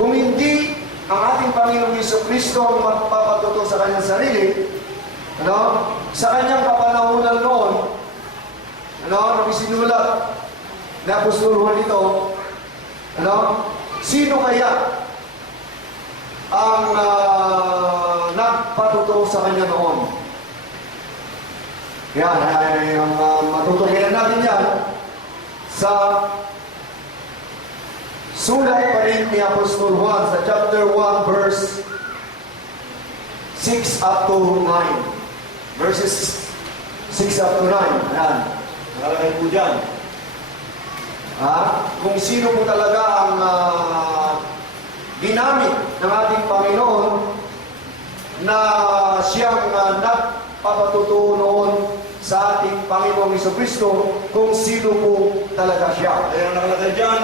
kung hindi ang ating Panginoong Jesucristo ang magpapatuto sa kanyang sarili, sa kanyang kapanahunan noon, nung isinulat na Apostol Juan ito, sino kaya ang nagpatuto sa kanya noon? Yan, ang matutuloyan natin yan sa sulat pa rin ni Apostol Juan sa chapter 1 verse 6 up to 9. Verses 6 up to 9. Ayan. Nakalagay po dyan. Kung sino po talaga ang ginamit ng ating Panginoon na siyang nagpapatutuo noon sa ating Panginoong Jesucristo, kung sino po talaga siya. Ayan, nakalagay dyan.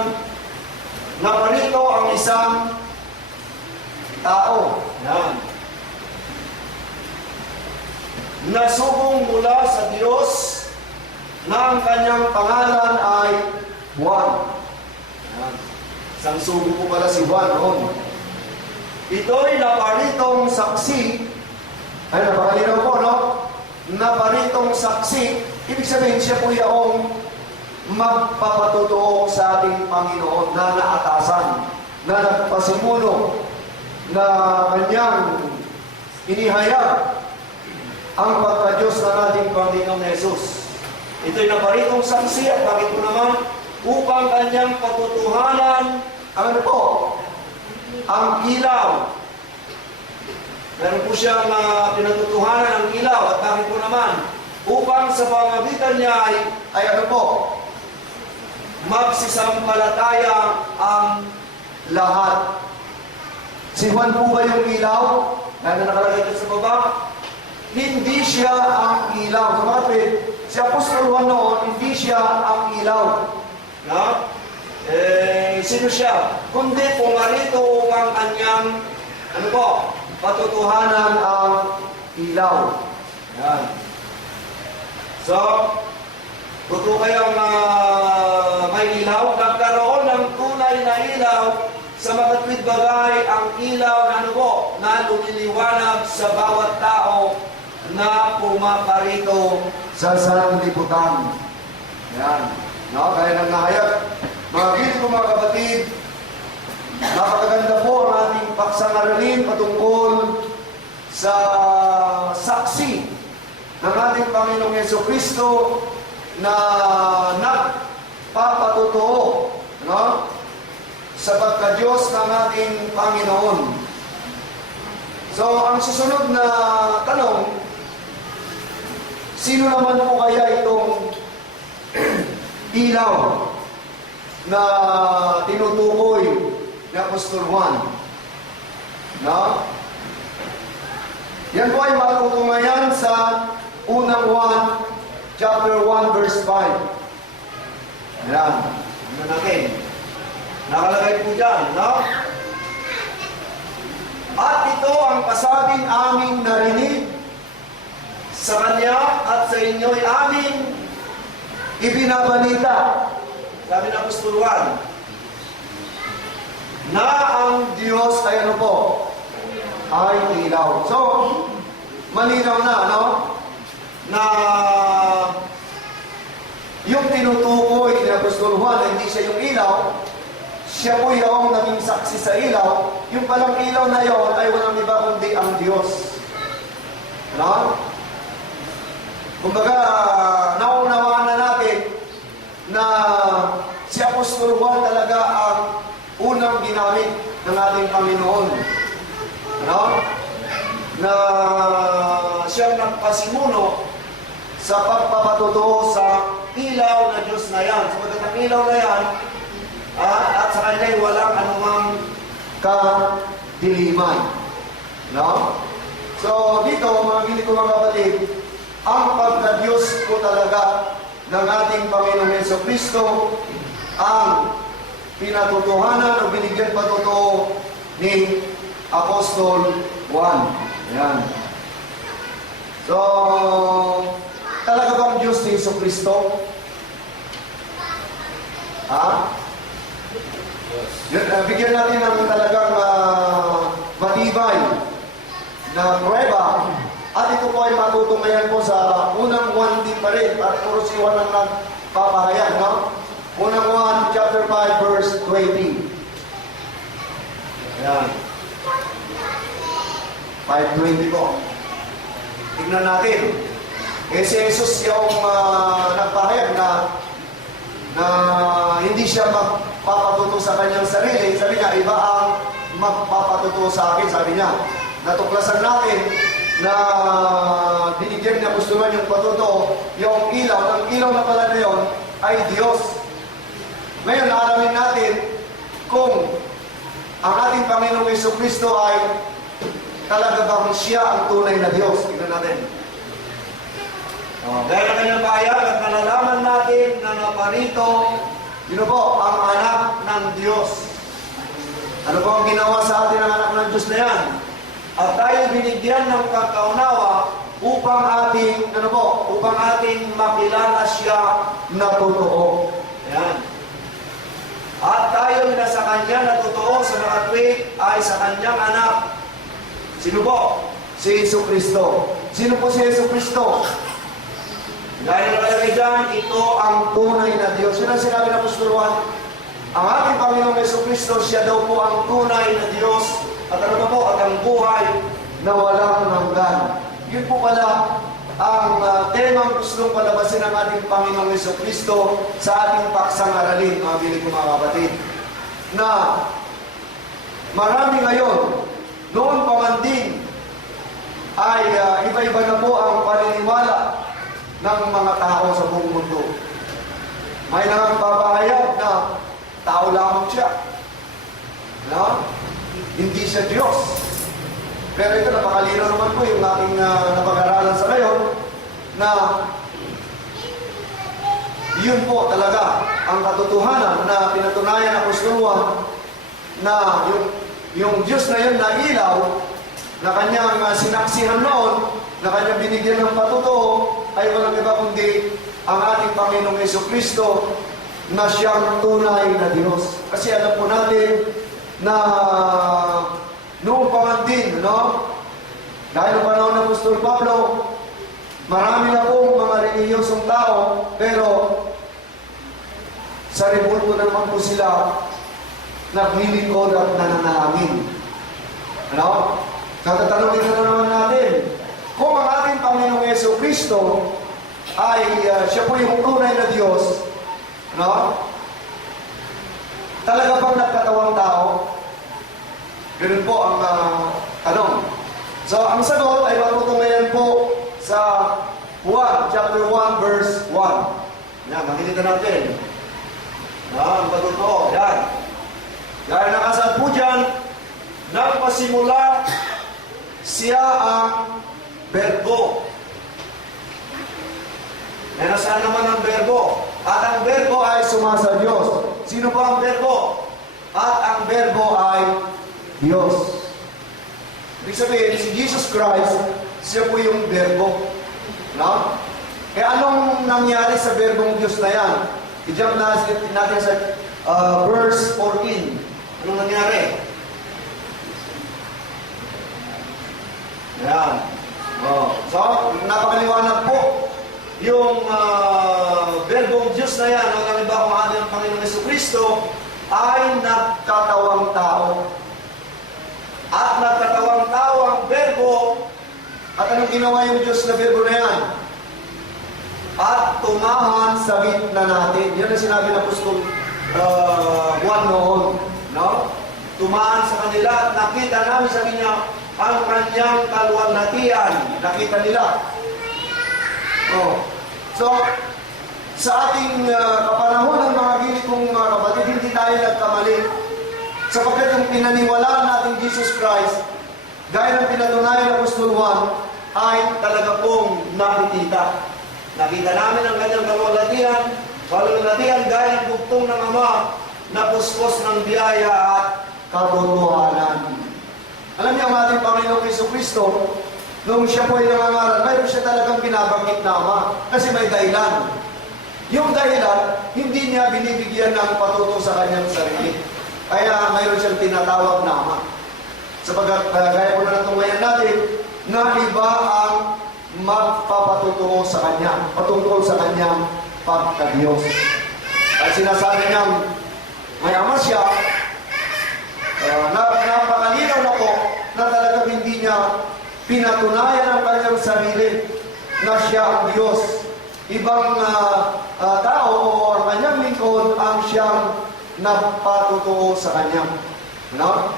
Naparito ang isang tao. Yan. Nasubong mula sa Diyos na ang kanyang pangalan ay Juan. Yan. Isang sugo po pala si Juan noon. Ito'y naparitong saksi. Ay, napakalinaw po, Naparitong saksi Ibig sabihin, siya po yung magpapatotoo sa ating Panginoon na naatasan, na nagpasimuno, na kanyang inihayag ang pagka-Diyos ng ating Panginoong Yesus. Ito'y naparitong saksi at bakit po naman? Upang kanyang patutuhanan, ang ano po? Ang ilaw. Meron po siyang pinatutuhanan ang ilaw at bakit po naman? Upang sa pamamagitan niya ay ano po? Magsisampalataya ang lahat. Si Juan po ba yung ilaw? Na nakalagay ito sa baba? Hindi siya ang ilaw. So bakit? Si Apostol Juan noon, hindi siya ang ilaw. No? Sino siya? Kundi pumarito upang kanyang, ano po, patutuhanan ang ilaw. Yan. So, totoo kayang may ilaw, nagkaroon ng tunay na ilaw sa makatwid bagay ang ilaw na ano po, na lumiliwanag sa bawat tao na pumaparito sa sanlibutan. Yan. No? Kaya nang nahayag, mga gili ko mga kapatid, napakaganda po ang ating paksang aralin patungkol sa saksi ng ating Panginoong Jesucristo na nagpapatotoo, no? Sa pagka-Diyos ng ating Panginoon. So, ang susunod na tanong, sino naman po kaya itong ilaw na tinutukoy ni Apostol Juan? No? Yan po ay matutungayan sa unang 1, chapter 1, verse 5. Yan. Ano natin? Nakalagay po dyan, no? At ito ang pasabing aming narinig sa Kanya at sa inyo'y aming ibinabalita. Sabi ng Apostol Juan, na ang Diyos ay ano po? Ay ilaw. So, malinaw na, no? Na yung tinutukoy ni Apostol Juan, hindi siya yung ilaw, siya po yung naging saksi sa ilaw. Yung palang ilaw na yon ay walang iba kundi ang Diyos. No? Kumbaga, naunawaan na natin na si Apostol Juan talaga ang unang ginamit ng ating Panginoon. No? Na siyang nagpasimuno sa pagpapatotoo sa ilaw na Diyos na yan. Sabagat ang ilaw na yan, at sa kanya'y walang anumang kadiliman. No? So, dito, mga gili ko mga kapatid, ang pagka-Diyos po talaga ng ating Panginoong Jesucristo ang pinatutuhanan o binigyan patotoo ni Apostol Juan. Ayan. So, talaga bang Diyos ni Jesucristo? Ha? Bigyan natin ng talagang matibay na prueba. At ito po ay matutungayan po sa unang 1 din pa rin. At puro si Juan ang nagpapahayag, no? Unang 1, chapter 5, verse 20. Ayan. 5:20 po. Tignan natin. Eh si Jesus yung nagpahayag na hindi siya magpapatuto sa kanyang sarili. Sabi niya, iba ang magpapatuto sa akin. Sabi niya, natuklasan natin na binigyan niya Apostol Juan yung patuto, yung ilaw. Ang ilaw na pala na yun ay Diyos. Ngayon, naalamin natin kung ang ating Panginoong Jesucristo ay talaga bang siya ang tunay na Diyos. Tignan natin. Dahil na kanyang pahayag at nalalaman natin na naparito, yun po, ang anak ng Diyos. Ano po ang ginawa sa atin ng anak ng Diyos na yan? At tayo binigyan ng pagkaunawa upang ating, upang ating makilala siya na totoo. Ayan. At tayo na sa kanya na totoo sa nakatwid ay sa kanyang anak. Sino po? Si Jesucristo. Sino po si Jesucristo? Dahil nakalagay dyan, ito ang tunay na Diyos. Yun ang sinabi ng Apostol Juan. Ang ating Panginoong Jesucristo, siya daw po ang tunay na Diyos. At ano ba po? At ang buhay na walang hanggan. Yun po pala ang temang gustong palabasin ng ating Panginoong Jesucristo sa ating paksang aralin, mga bilig ko mga kapatid. Na marami ngayon, noon pa man din, ay iba-iba na po ang paniniwala ng mga tao sa buong mundo. May nagpapahayag na tao lamang siya. No? Hindi siya Diyos. Pero ito, napakalino naman po yung ating napag-aralan sa ngayon na yun po talaga ang katotohanan na pinatunayan ng Apostol Juan na yung Diyos na yun na ilaw na kanyang sinaksihan noon, na kanyang binigyan ng patutuo, ay walang iba kundi ang ating Panginoong Jesucristo na siyang tunay na Diyos. Kasi alam po natin na noong pa man din, no? Dahil ang panahon ng Apostol Pablo, marami na pong mga relihiyosong tao, pero sa rebulto naman po sila naglilingkod at nananalangin. Ano? Tatanungin na naman natin, kung ang ating Panginoong Jesucristo ay siya po yung tunay na Diyos, no? Talaga bang nagkatawang tao? Ganun po ang tanong. So, ang sagot ay matutungayan po sa Juan, chapter 1, verse 1. Yan, makikita natin. Ang patutuo, yan. Dahil nakasaad po dyan, nagpasimula siya ang berbo. E nasaan naman ang berbo? At ang berbo ay sumasa Diyos. Sino po ang berbo? At ang berbo ay Diyos. Ibig sabihin, si Jesus Christ, siya po yung berbo. No? Eh anong nangyari sa berbong Diyos na yan? I-jump natin sa verse 14. Anong nangyari? Yan. Oh. So, napakaliwanag po yung berbong Diyos na yan, ang iba kung ano ang Panginoong Jesucristo, ay nagkatawang tao. At nagkatawang tao ang berbo. At anong ginawa yung Diyos na berbo na yan? At tumahan sa gitna natin. Yan ang sinabi ng Apostol Juan noon. No? Tumahan sa kanila at nakita namin sa kanya ang kanyang kaluwalhatian. Nakita nila. Oh. So, sa ating kapanahonan, mga gili kong mga kapatid, hindi tayo nagkamali. Sapagkat yung pinaniwalaan natin Jesus Christ, gaya ng pinatunayan ng Apostol Juan, ay talaga pong nakikita. Nakita namin ang kanyang kaluwalhatian gaya ng bugtong ng Ama na puspos ng biyaya at katotohanan. Alam niyo ang ating Panginoong Jesucristo, nung siya po ay nangangaral, mayroon siya talagang binabanggit na Ama kasi may dahilan. Yung dahilan, hindi niya binibigyan ng patuto sa kanyang sarili. Kaya mayroon siyang tinatawag na Ama. Sapagkat gaya po na natunghayan natin, na iba ang magpapatutuo sa Kanya, patungkol sa Kanyang pagka-Diyos. At sinasabi niyang may Ama siya, napakalinaw na po na talagang hindi niya pinatunayan ang kanyang sarili na siya ang Diyos. Ibang tao o ang kanyang lingkod ang siyang nagpatutuo sa Kanya. No?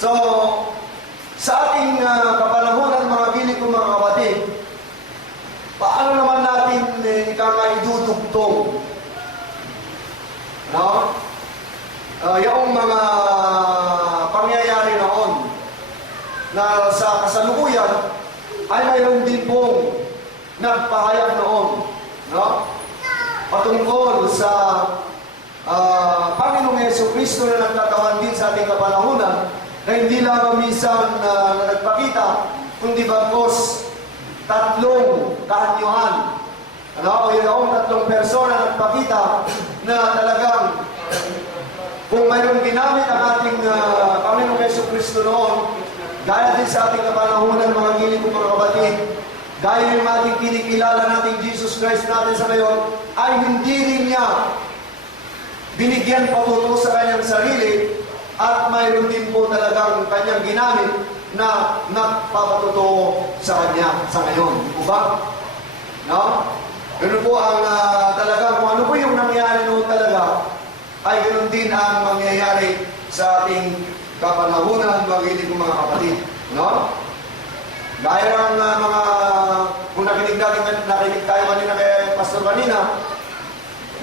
So, sa ating kapanahonan, mga bilig kong mga kapatid, paano naman natin idudugtong? No? Yung mga pangyayari noon na sa kasalukuyan ay mayroon din pong nagpahayag noon, no? Patungkol sa Panginoong Jesucristo na nagtatawan din sa ating kapanahonan, na hindi lang minsan na nagpakita, kundi bagkos tatlong kaanyuhan. Ano? O yung tatlong persona nagpakita na talagang kung mayroong ginamit ang ating Panginoong Jesucristo noon, gaya din sa ating kapanahonan, mga gilid ko mga kapatid, gaya yung ating kinikilala nating Jesus Christ natin sa ngayon, ay hindi rin niya binigyan patuto sa kanyang sarili at mayroon din po talagang kanyang ginamit na nagpapatuto sa kanya sa ngayon. Di po ba? No? Ganun po ang talaga, kung ano po yung nangyari noon talaga, ay ganun din ang mangyayari sa ating kapanahunan, magiling kong mga kapatid. No? Gaya ng mga, kung nakinig tayo kanina kay Pastor kanina,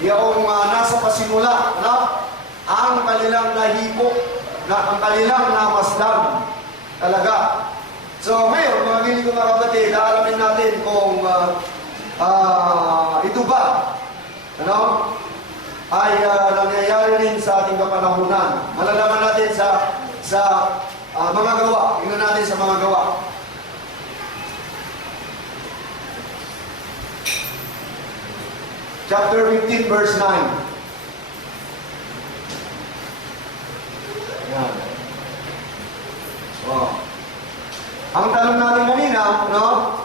yung nasa pasimula, no? Ang kanilang nahipo, ang kanilang namasdan talaga. So ngayon, mga giling kong mga kapatid, alamin natin kung ito ba, ano, ay nangyayari rin sa ating kapanahunan. Malalaman natin sa mga gawa. Tingnan natin sa mga gawa. Chapter 15, verse 9. Ayan. So, ang tanong natin kanina, no?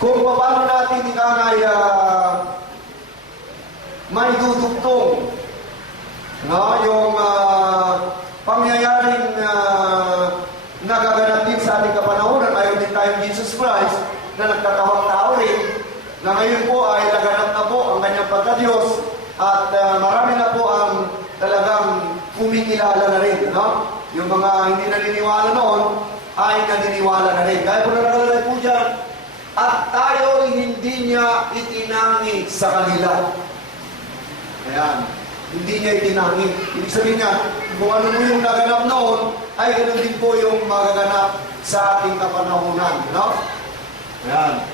Kung paano natin ikangay maidudugtong, no? Yung pangyayaring nagaganap din sa ating kapanahunan, ayon din tayong Jesus Christ, na nagkatawang tao rin, na ngayon po ay laganap na po ang kanyang pagka-Diyos at marami na po ang talagang kumikilala na rin. No? Yung mga hindi naniniwala noon ay naniniwala na rin. Kaya po nakalagay po dyan, at tayo hindi niya itinangi sa kanila. Ayan. Hindi niya itinangi. Ibig sabihin niya, kung ano po yung naganap noon, ay ganoon din po yung magaganap sa ating kapanahunan. No? Ayan.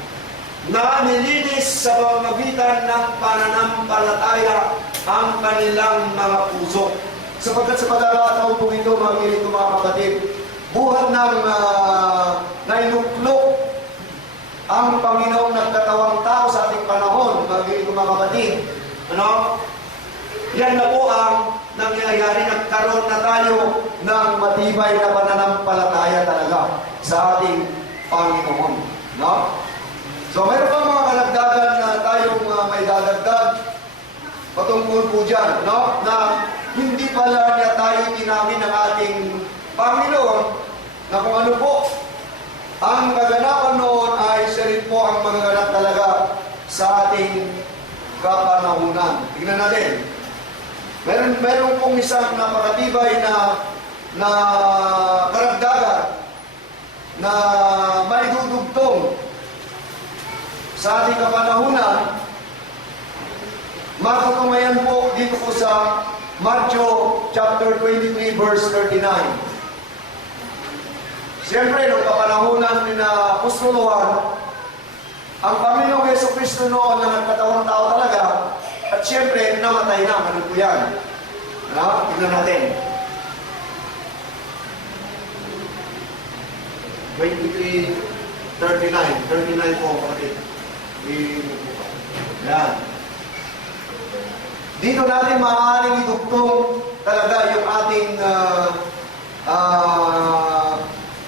Na nilinis sa pamamagitan ng pananampalataya ang kanilang mga puso. Sapagkat sa pagkakataon po ito, mga giling ko mga kapatid, buhat ng nainuklok ang Panginoong nagkatawang tao sa ating panahon, mga giling ko mga kapatid. Ano? Yan na po ang nangyayari, nagkaroon na tayo ng matibay na pananampalataya talaga sa ating Panginoon. No? So, mayroon pa mga kalagdagan na tayong may dadagdag patungkol po dyan, no? Na hindi pala niya tayo tinami ng ating Panginoon na kung ano po ang kaganapan noon ay siya rin po ang magaganap talaga sa ating kapanahunan. Tignan natin. Meron pong isang napakatibay na karagdagan na maidudugtong sa ating kapanahunan. Matutumayan po dito po sa Matthew chapter 23 verse 39. Siyempre, noong kapanahunan ni na Apostol Juan, ang Panginoong Jesucristo noon na nagkatawang tao talaga, at siyempre, namatay na. Ano po yan? Ano? Tignan natin. 39 po, kapatid. Yan. Dito natin maaaring idugtong talaga yung ating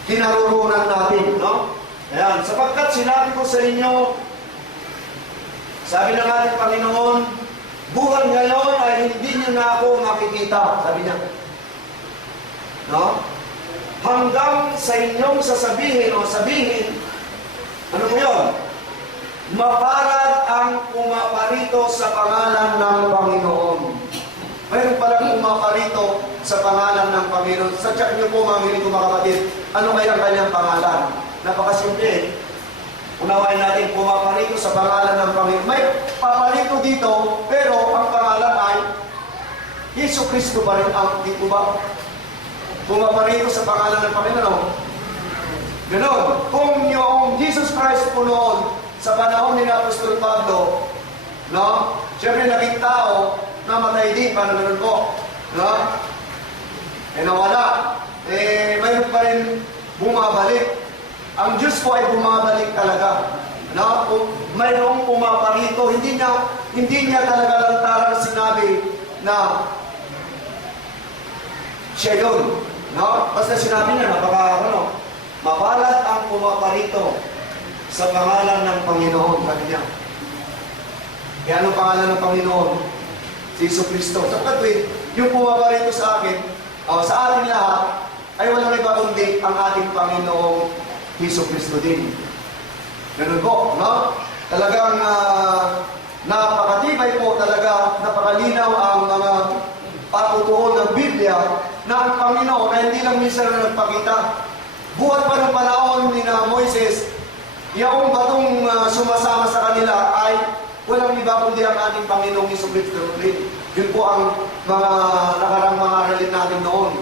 kinarurunan natin, no? Ayan, sapagkat sinabi ko sa inyo, sabi ng ating Panginoon, buwan ngayon ay hindi niyo na ako makikita, sabi niya. No? Hanggang sa inyong sasabihin o sabihin, ano po yun? Maparad ang pumaparito sa pangalan ng Panginoon. Mayroon palang pumaparito sa pangalan ng Panginoon. Sa check niyo po mga hiling mga kapatid, ano kaya ang kanyang pangalan? Napakasimple. Unawain natin pumaparito sa pangalan ng Panginoon. May paparito dito, pero ang pangalan ay Yesu Cristo pa rin ang dito ba? Pumaparito sa pangalan ng Panginoon. Ganon. Kung yung Jesus Christ po noon, sa panahon ni Apostol Pablo, no? Siyempre naging tao, namatay din, paano ganun po? No? Nawala. Mayroon pa rin bumabalik. Ang Diyos po ay bumabalik talaga. No? Mayroong pumaparito. Hindi niya talaga lantarang sinabi na siya yun. No? Basta sinabi niya, Mapalad ang pumaparito sa pangalan ng Panginoon. Sabi niya. Kaya anong pangalan ng Panginoon? Si Jesucristo. Sa katwid, yung pumaparito sa akin, sa ating lahat, ay walang iba kundi ang ating Panginoong Jesucristo din. Ganun po, no? Talagang napakatibay po talaga, napakalinaw ang mga patutuon ng Biblia na ang Panginoon ay hindi lang minsan na nagpakita. Buhat pa ng panahon ni na Moises, yung batong sumasama sa kanila ay walang iba kundi ang ating Panginoong Jesucristo. Yun po ang mga nakarang mga aralin natin noon.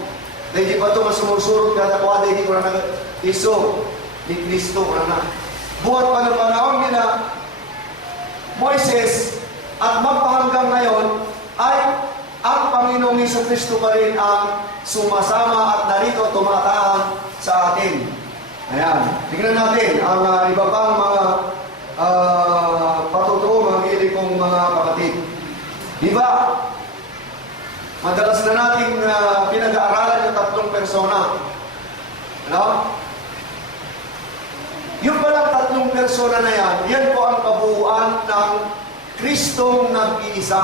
Na hindi pa ito masumusurot kada kuha, hindi ko na iso ni Kristo na. Buhat pa ng panahon nila Moises at magpahanggang ngayon ay ang Panginoong Jesucristo pa rin ang sumasama at narito tumatahan sa atin. Ayan. Tingnan natin ang iba pang mga patutuo, mga gilig kong mga kapatid. Di ba? Madalas na nating pinag-aaralan yung tatlong persona. Ano? Yung palang tatlong persona na yan, yan po ang kabuuan ng Kristong nag-iisa.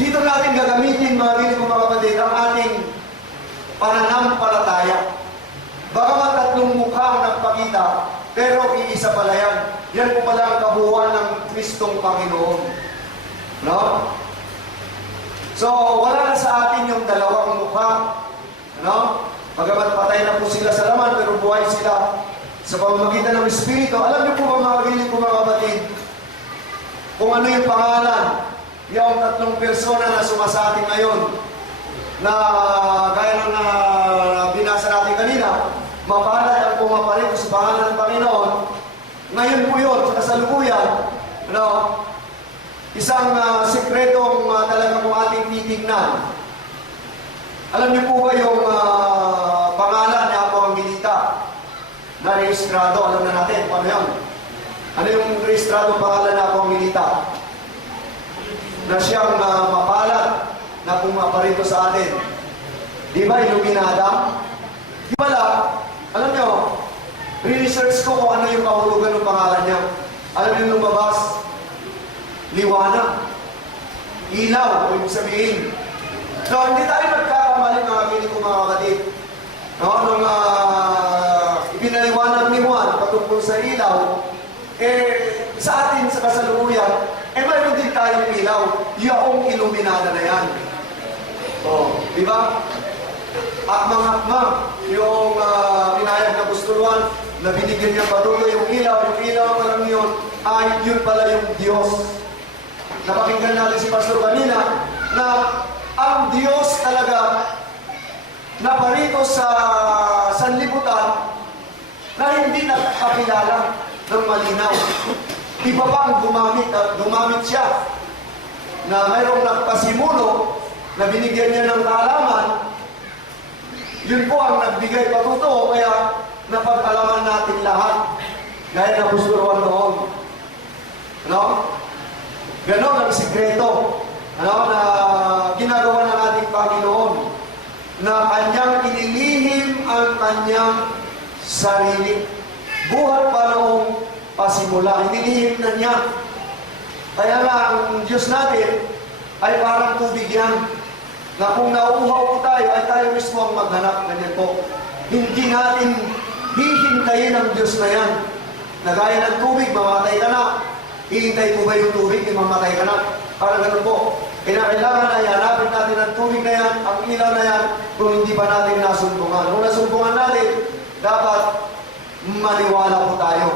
Dito natin gagamitin, mga gilig kong mga kapatid, ang ating pananampalataya. Bagamat tatlong mukha ang nagpakita, pero iisa pala yan. Yan po pala ang kabuuan ng Kristong Panginoon. No? So, wala na sa atin yung dalawang mukha. No? Bagamat patay na po sila sa laman, pero buhay sila sa pamamagitan ng Espiritu. Alam niyo po ba, mga gilig ko mga kapatid, kung ano yung pangalan, yung tatlong persona na sumasating ngayon, na gaya ng binasa natin kanina, mapalad ang pumaparito sa pangalan ng Panginoon. Ngayon po yun, sa kasalukuyan, isang sekretong talagang kung ating titignan. Alam niyo po ba yung pangalan ni Apo Angelita na rehistrado? Alam na natin, paano yun? Ano yung rehistrado pangalan ni Apo Angelita? Na siyang mapalad na pumaparito sa atin. Di ba, iluminada? Di ba lang, alam nyo, re-research ko kung ano yung kahulugan ng pangalan niya. Alam nyo lumabas? Liwanag. Ilaw, ibig sabihin. So, hindi tayo nagkakamali mga kinig ko mga kapatid. No, nung ipinaliwanag ni Juan patungkol sa ilaw, sa atin sa kasalukuyan, mayroon din tayong ilaw. Yung iluminada na yan. Di ba? Akmang-akmang yung pinayag na gustuluan na binigyan niya patuloy yung ilaw pa lang yun ay yun pala yung Diyos. Napakinggan natin si Pastor kanina na ang Diyos talaga na parito sa sanlibutan na hindi nakakilala ng malinaw. Iba pa ang gumamit siya na mayroong nagpasimulo na binigyan niya ng kaalaman. Yun po ang nagbigay patutuo, kaya napag-alaman natin lahat gaya na gusturuan noon. Ano? Ganon ang sikreto na ginagawa ng ating Panginoon na kanyang inilihim ang kanyang sarili. Buhat pa noong pasimula, inilihim na niya. Kaya nga ang Diyos natin ay parang tubig yan. Na kung nauuhaw po tayo, ay tayo mismo ang maghanap. Ganyan po. Hindi natin hihintayin ang Diyos na yan. Nagaya ng tubig, mamatay ka na. Hihintay mo ba yung tubig, mamatay ka na? Para ganun po. Kailangan ay hanapin natin ang tubig na yan, ang ilaw na yan, kung hindi pa natin nasumpungan. Kung nasumpungan natin, dapat maniwala po tayo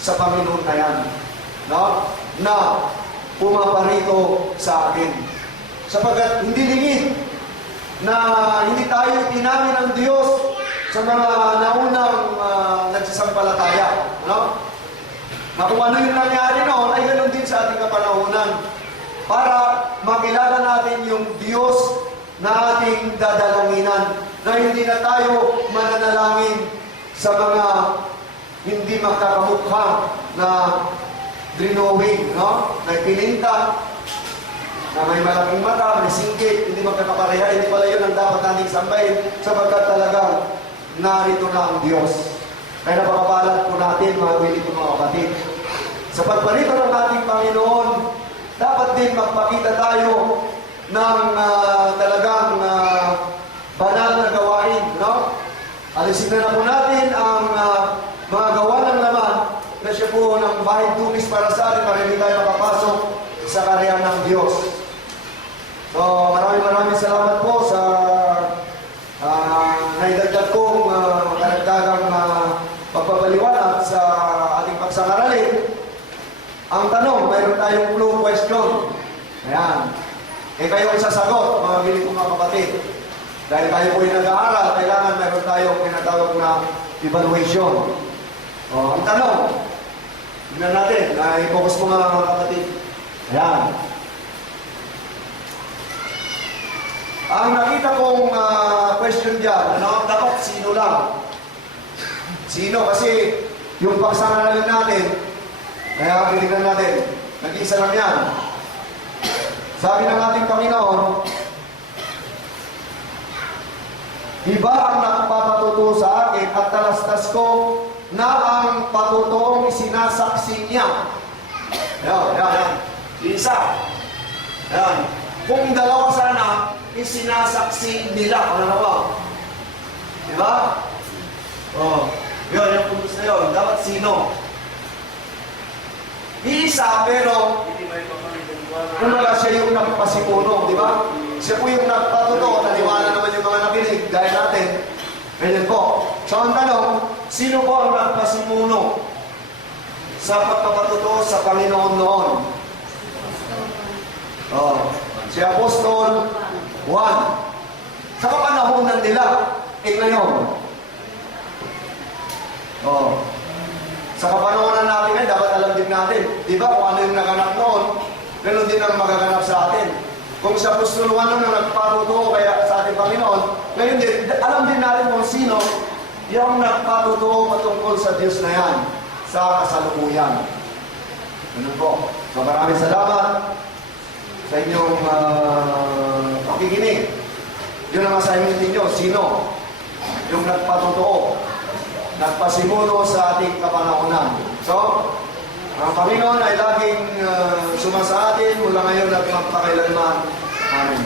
sa Panginoon na yan. No? Na pumaparito sa akin. Sapagkat hindi lingid na hindi tayo tinamin ng Diyos sa mga naunang nagsasampalataya. No? Na kung ano yung nangyari noon, ay ganoon din sa ating kapanahunan. Para makilala natin yung Diyos na ating dadalanginan. Na hindi na tayo mananalangin sa mga hindi magkakamukha na drawing, no? Na pininta, na may malaking mata, may singgit, hindi magkakapareha, hindi pala yun ang dapat nating sambahin sapagkat talagang narito na ang Diyos. Kaya napakabalat po natin, mga willing ko mga kapatid. Sa pagparito ng ating Panginoon, dapat din magpakita tayo ng talagang banal na gawain. No? Alisin na po natin ang mga gawa ng laman na siya po ng bahid tumis para sa atin para hindi tayo makapasok sa karyan ng Diyos. So, maraming salamat po sa naidagdag kong karagdagang pagpapaliwanag sa ating pagsasaralin. Ang tanong, mayroon tayong clue question. Ayan. Kayo ang sasagot, mga bilis kong mga kapatid. Dahil tayo po yung nag-aaral, kailangan mayroon tayong pinatawag na evaluation. Ang tanong, tignan natin, i-focus mo mga kapatid. Ayan. Ang nakita kong question dyan, dapat sino lang? Sino? Kasi yung pagsasaralin natin, kaya pinignan natin, nag-iisa lang yan. Sabi ng ating Panginoon, iba ang nakapapatuto sa akin at talastas ko na ang patutoong sinasaksi niya. Yan. Isa. Yan. Kung dalawa sana, isinasaksi nila. Ano na ba? Diba? Yun, yung puntos na yun. Dapat sino? Isa, pero kumbaga siya yung nagpasipuno, di ba? Siya po yung nagpatuto, naniwala naman yung mga nakinig, gaya natin. Ganyan po. So ang tanong, sino po ang nagpasipuno sa pagpapatuto sa Panginoon noon? Si Apostol Juan. Sa kapanahonan nila, ngayon. Sa kapanahonan natin ngayon, dapat alam din natin. Di ba kung ano yung naganap noon, ganoon din ang magaganap sa atin. Kung sa Apostol Juan na nagpatuto kaya sa ating Panginoon, ngayon din, alam din natin kung sino yung nagpatuto patungkol sa Diyos na yan, sa kasalukuyan. Ganun po. So maraming salamat sa inyong pakikinig. Yun ang assignment ninyo. Sino yung nagpatuto, nagpasimuno sa ating kapanahonan? So, ang Panginoon ay laging sumasa atin mula ngayon at magpakailanman. Amen.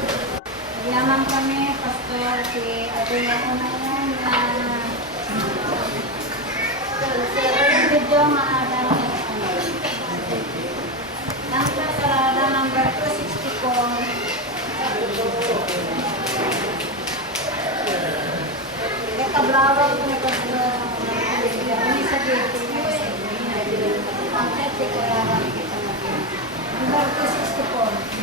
Yaman kami, Pastor, si Adela ko na yan na video maadang number 264. Kablawag ko na Pastor. Ini sa dito. Ang tete ko yaman kita natin. Number 264.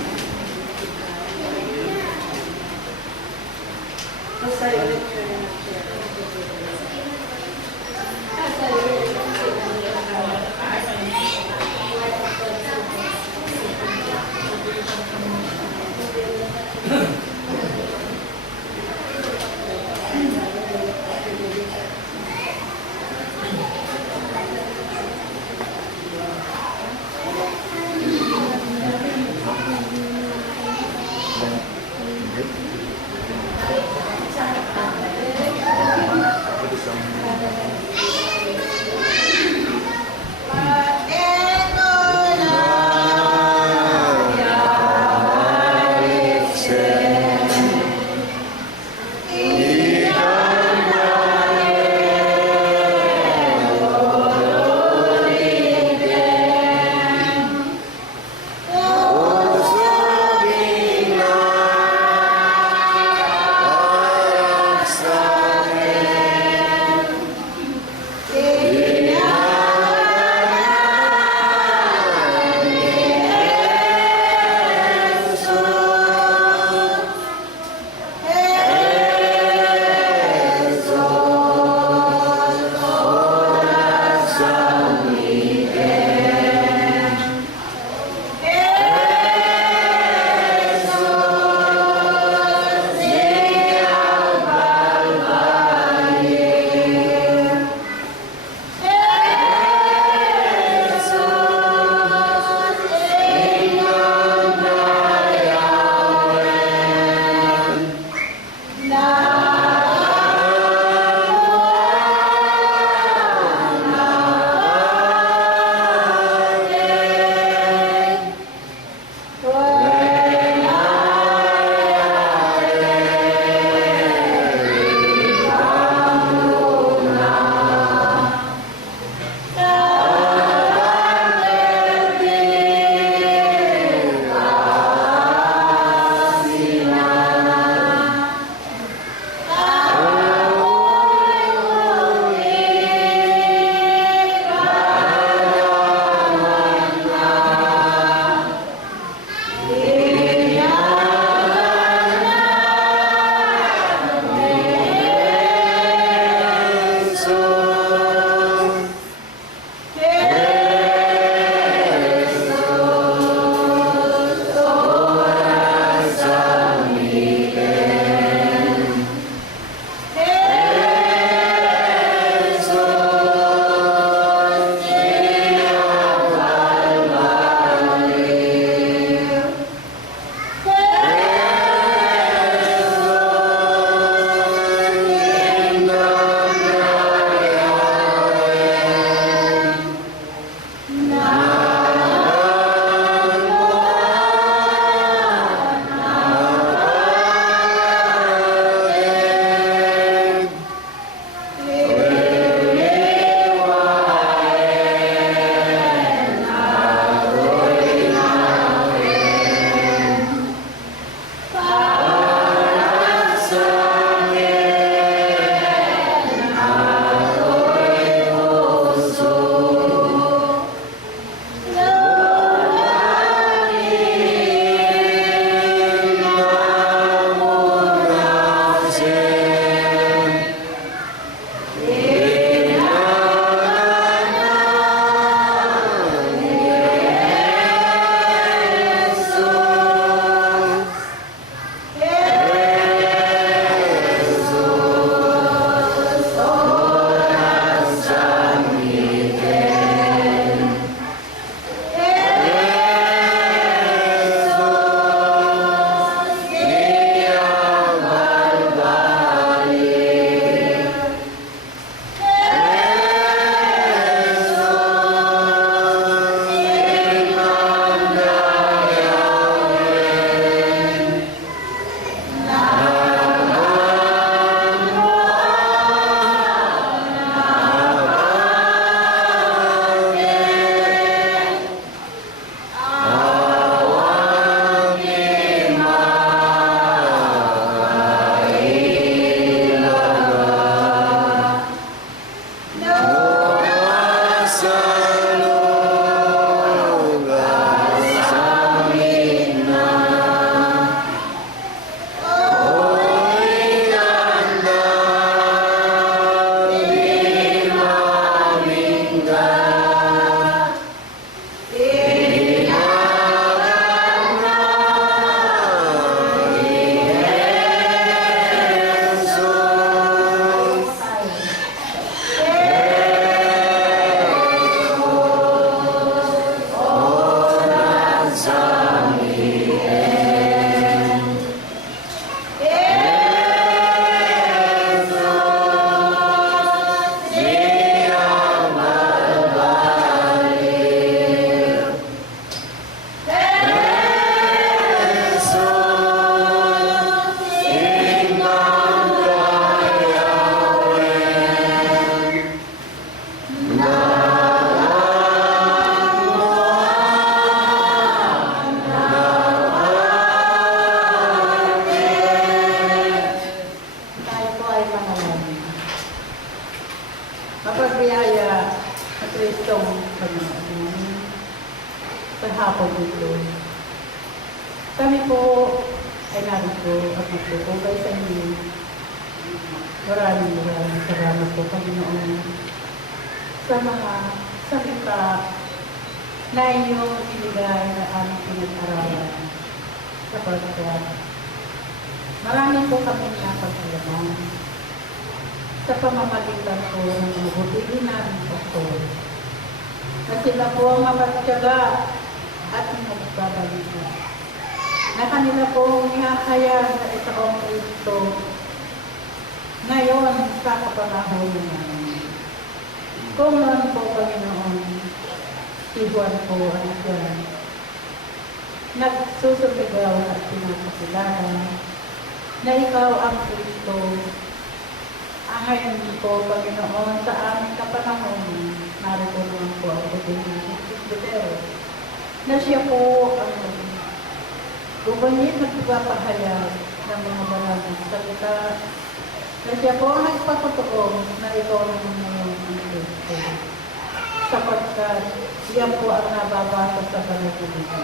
biyaya at Kristong Panginoon sa hapon ito. Kami po ay narito at magpupugay sa inyo. Maraming salamat po, Panginoon, sa mga salita na inyong ibigay na aming pinag-aralan sapagkat marami po kami napag-alaman sa pamamagitan po ng mga butili namin pastor. Na sila po ang mapagtyaga at magbabalita. Na kanila po ihahayag na itaong Kristo ngayon sa kapanahon namin. Kung noon po, Panginoon, si Juan po ay dyan, nagsusumigaw at pinapakilala na ikaw ang Kristo. Ang ngayon po, Panginoon, sa aming kapanahon, narito naman po ang buting ng Kristo, na siya po ang gumanit na pagpapahayag ng mga banal ng salita, na siya po ang nagpapatuo na ikaw naman ngayon ang Kristo. Sapagkat siya po ang nababasa sa banal na salita.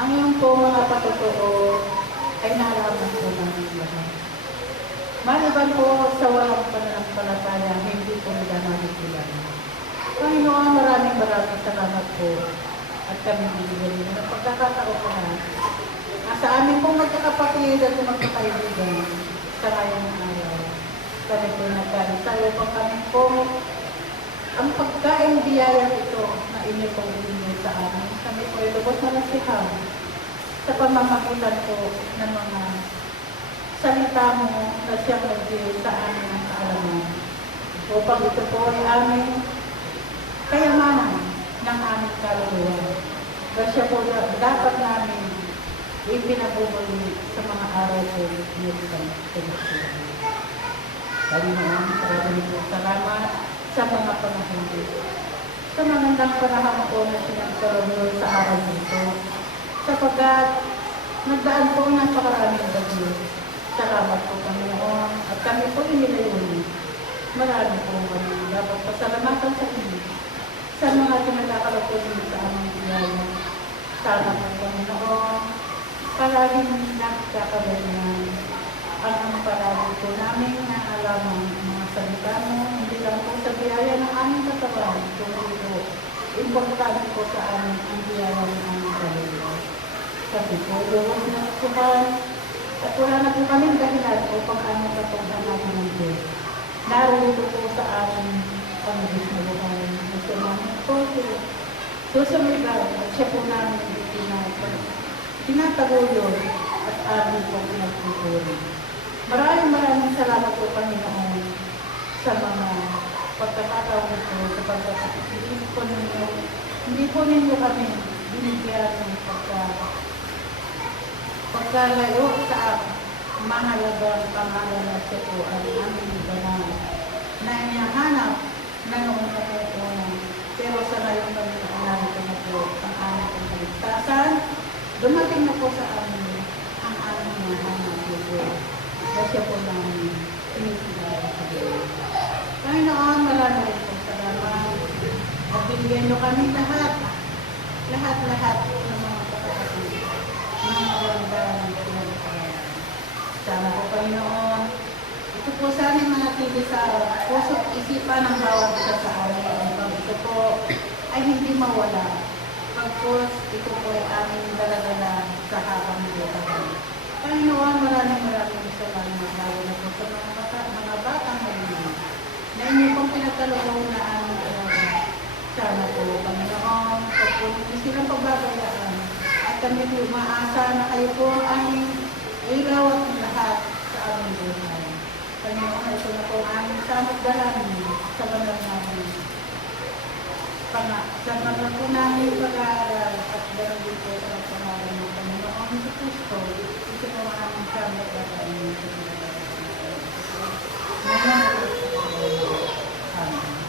Ang iyong po mga patutuo ay nalaman po namin lahat. Maliban po sa walang pananampalataya, hindi po nila namin kilala. Panginoon, maraming salamat po at kami bibigyan nyo ng pagkakataon na sa amin pong magkakapatid at magkakaibigan sa ngayong araw. Kami po nagkaroon tayo pang kami po ang pagkain biyaya ito na inyo pong binigay sa amin. Kami po ay lubos na nasihan sa pamamagitan po ng mga salita mo na siyang nagbigay sa amin ng kaalaman. Upang ito po ay aming kayamanan ng aming kaluluwa. Dahil siya po dapat namin ipinabubuli sa mga araw po ng Panginoon. Panginoon, maraming po salamat sa mga panahon dito. Sa magandang panahon po na sinagkaroon sa araw nito. Sapagkat nagdaan po ng napakaraming bagyo. Salamat po, Panginoon. At kami po inilayon. Marami po kami dapat pasalamatan sa inyo sa mga tinagkakalapon sa aming biyaya. Sana po, Panginoon, palaging nakakagalingan ang palagi po namin na alaman ang mga salita mo, hindi lang po sa biyaya ng aming katawan, kundi po, importante po sa amin ang biyaya ng aming kaluluwa. Kasi po, luwas na Tuhan, at wala na po kaming dahilan upang aming katunghan namin ng Diyos. Narito po sa aming pamagis na buhay. Gusto namin po, susumigaw at siya po namin tinatagulod at aming po pinagpupuri. Maraming salamat po, Panginoon, sa mga pagkakataon ito, sa pagkakataon hindi po ninyo kami binigyan ng pagkalayo sa mahalagang pangalan na siya po ang aming banal na inihanap na noon na po pero sa ngayon kami narito na po ang aming kaligtasan. Dumating na po sa amin ang aming hinahanap po. Dahil siya po namin pinisigara sa Diyos. Panginoon, maraming po salamat. At binigyan nyo kami lahat ng mga kapatid, mga magandang pinag-aralan. Sana po, Panginoon, ito po sana manatili sa puso at isipan ng bawat isa sa amin. Pag ito po ay hindi mawala. Pagkos ito po ay aming daladala sa habang buhay. Panginoon, maraming salamat. Lalo na po sa mga batang ngayon na inyo pong pinagkaloob na aming alaga. Sana po, Panginoon, pagpunin niyo silang pagbabayaan at kami po maasa na kayo po ang aming ilaw at lahat sa aming buhay. Panginoon, ito na po ang aming samagdalamin sa banal namin. Sa banal po namin pag-aaral at ganun din po sa pangalan ng Panginoon sa Kristo, ito po ang aming samagdalamin sa banal namin. Amen. Amen.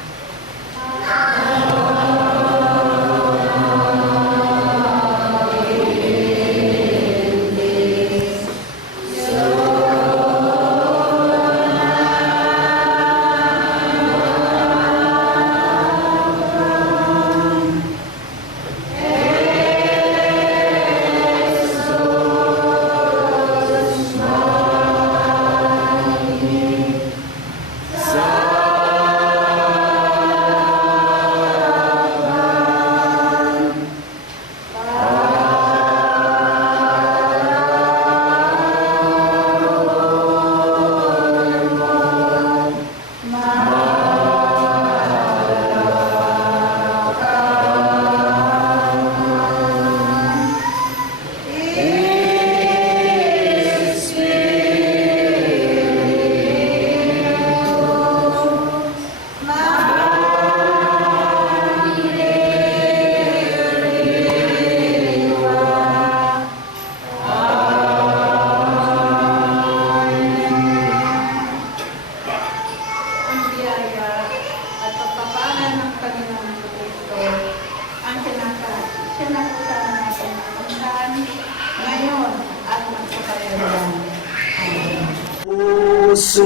puso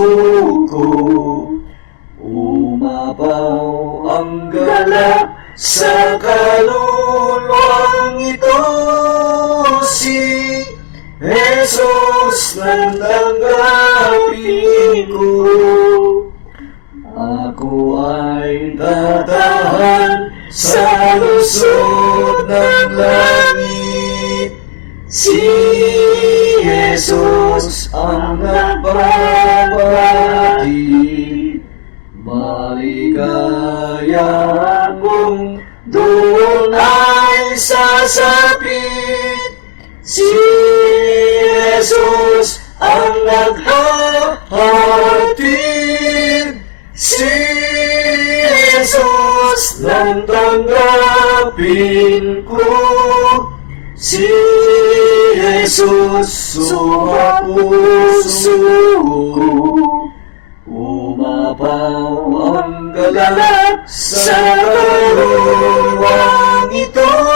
ko. Umapaw ang galak sa kaluluwang ito. Si Jesus nang tanggapin ko. Ako ay tatahan sa lusod ng langit. Si Jesus ang nagbabatid. Maligaya akong doon ay sasapit. Si Jesus ang naghahatid. Si Jesus nang tanggapin ko. Si Jesus sa puso ko. Umapaw ang galak sa kaluluwang ito.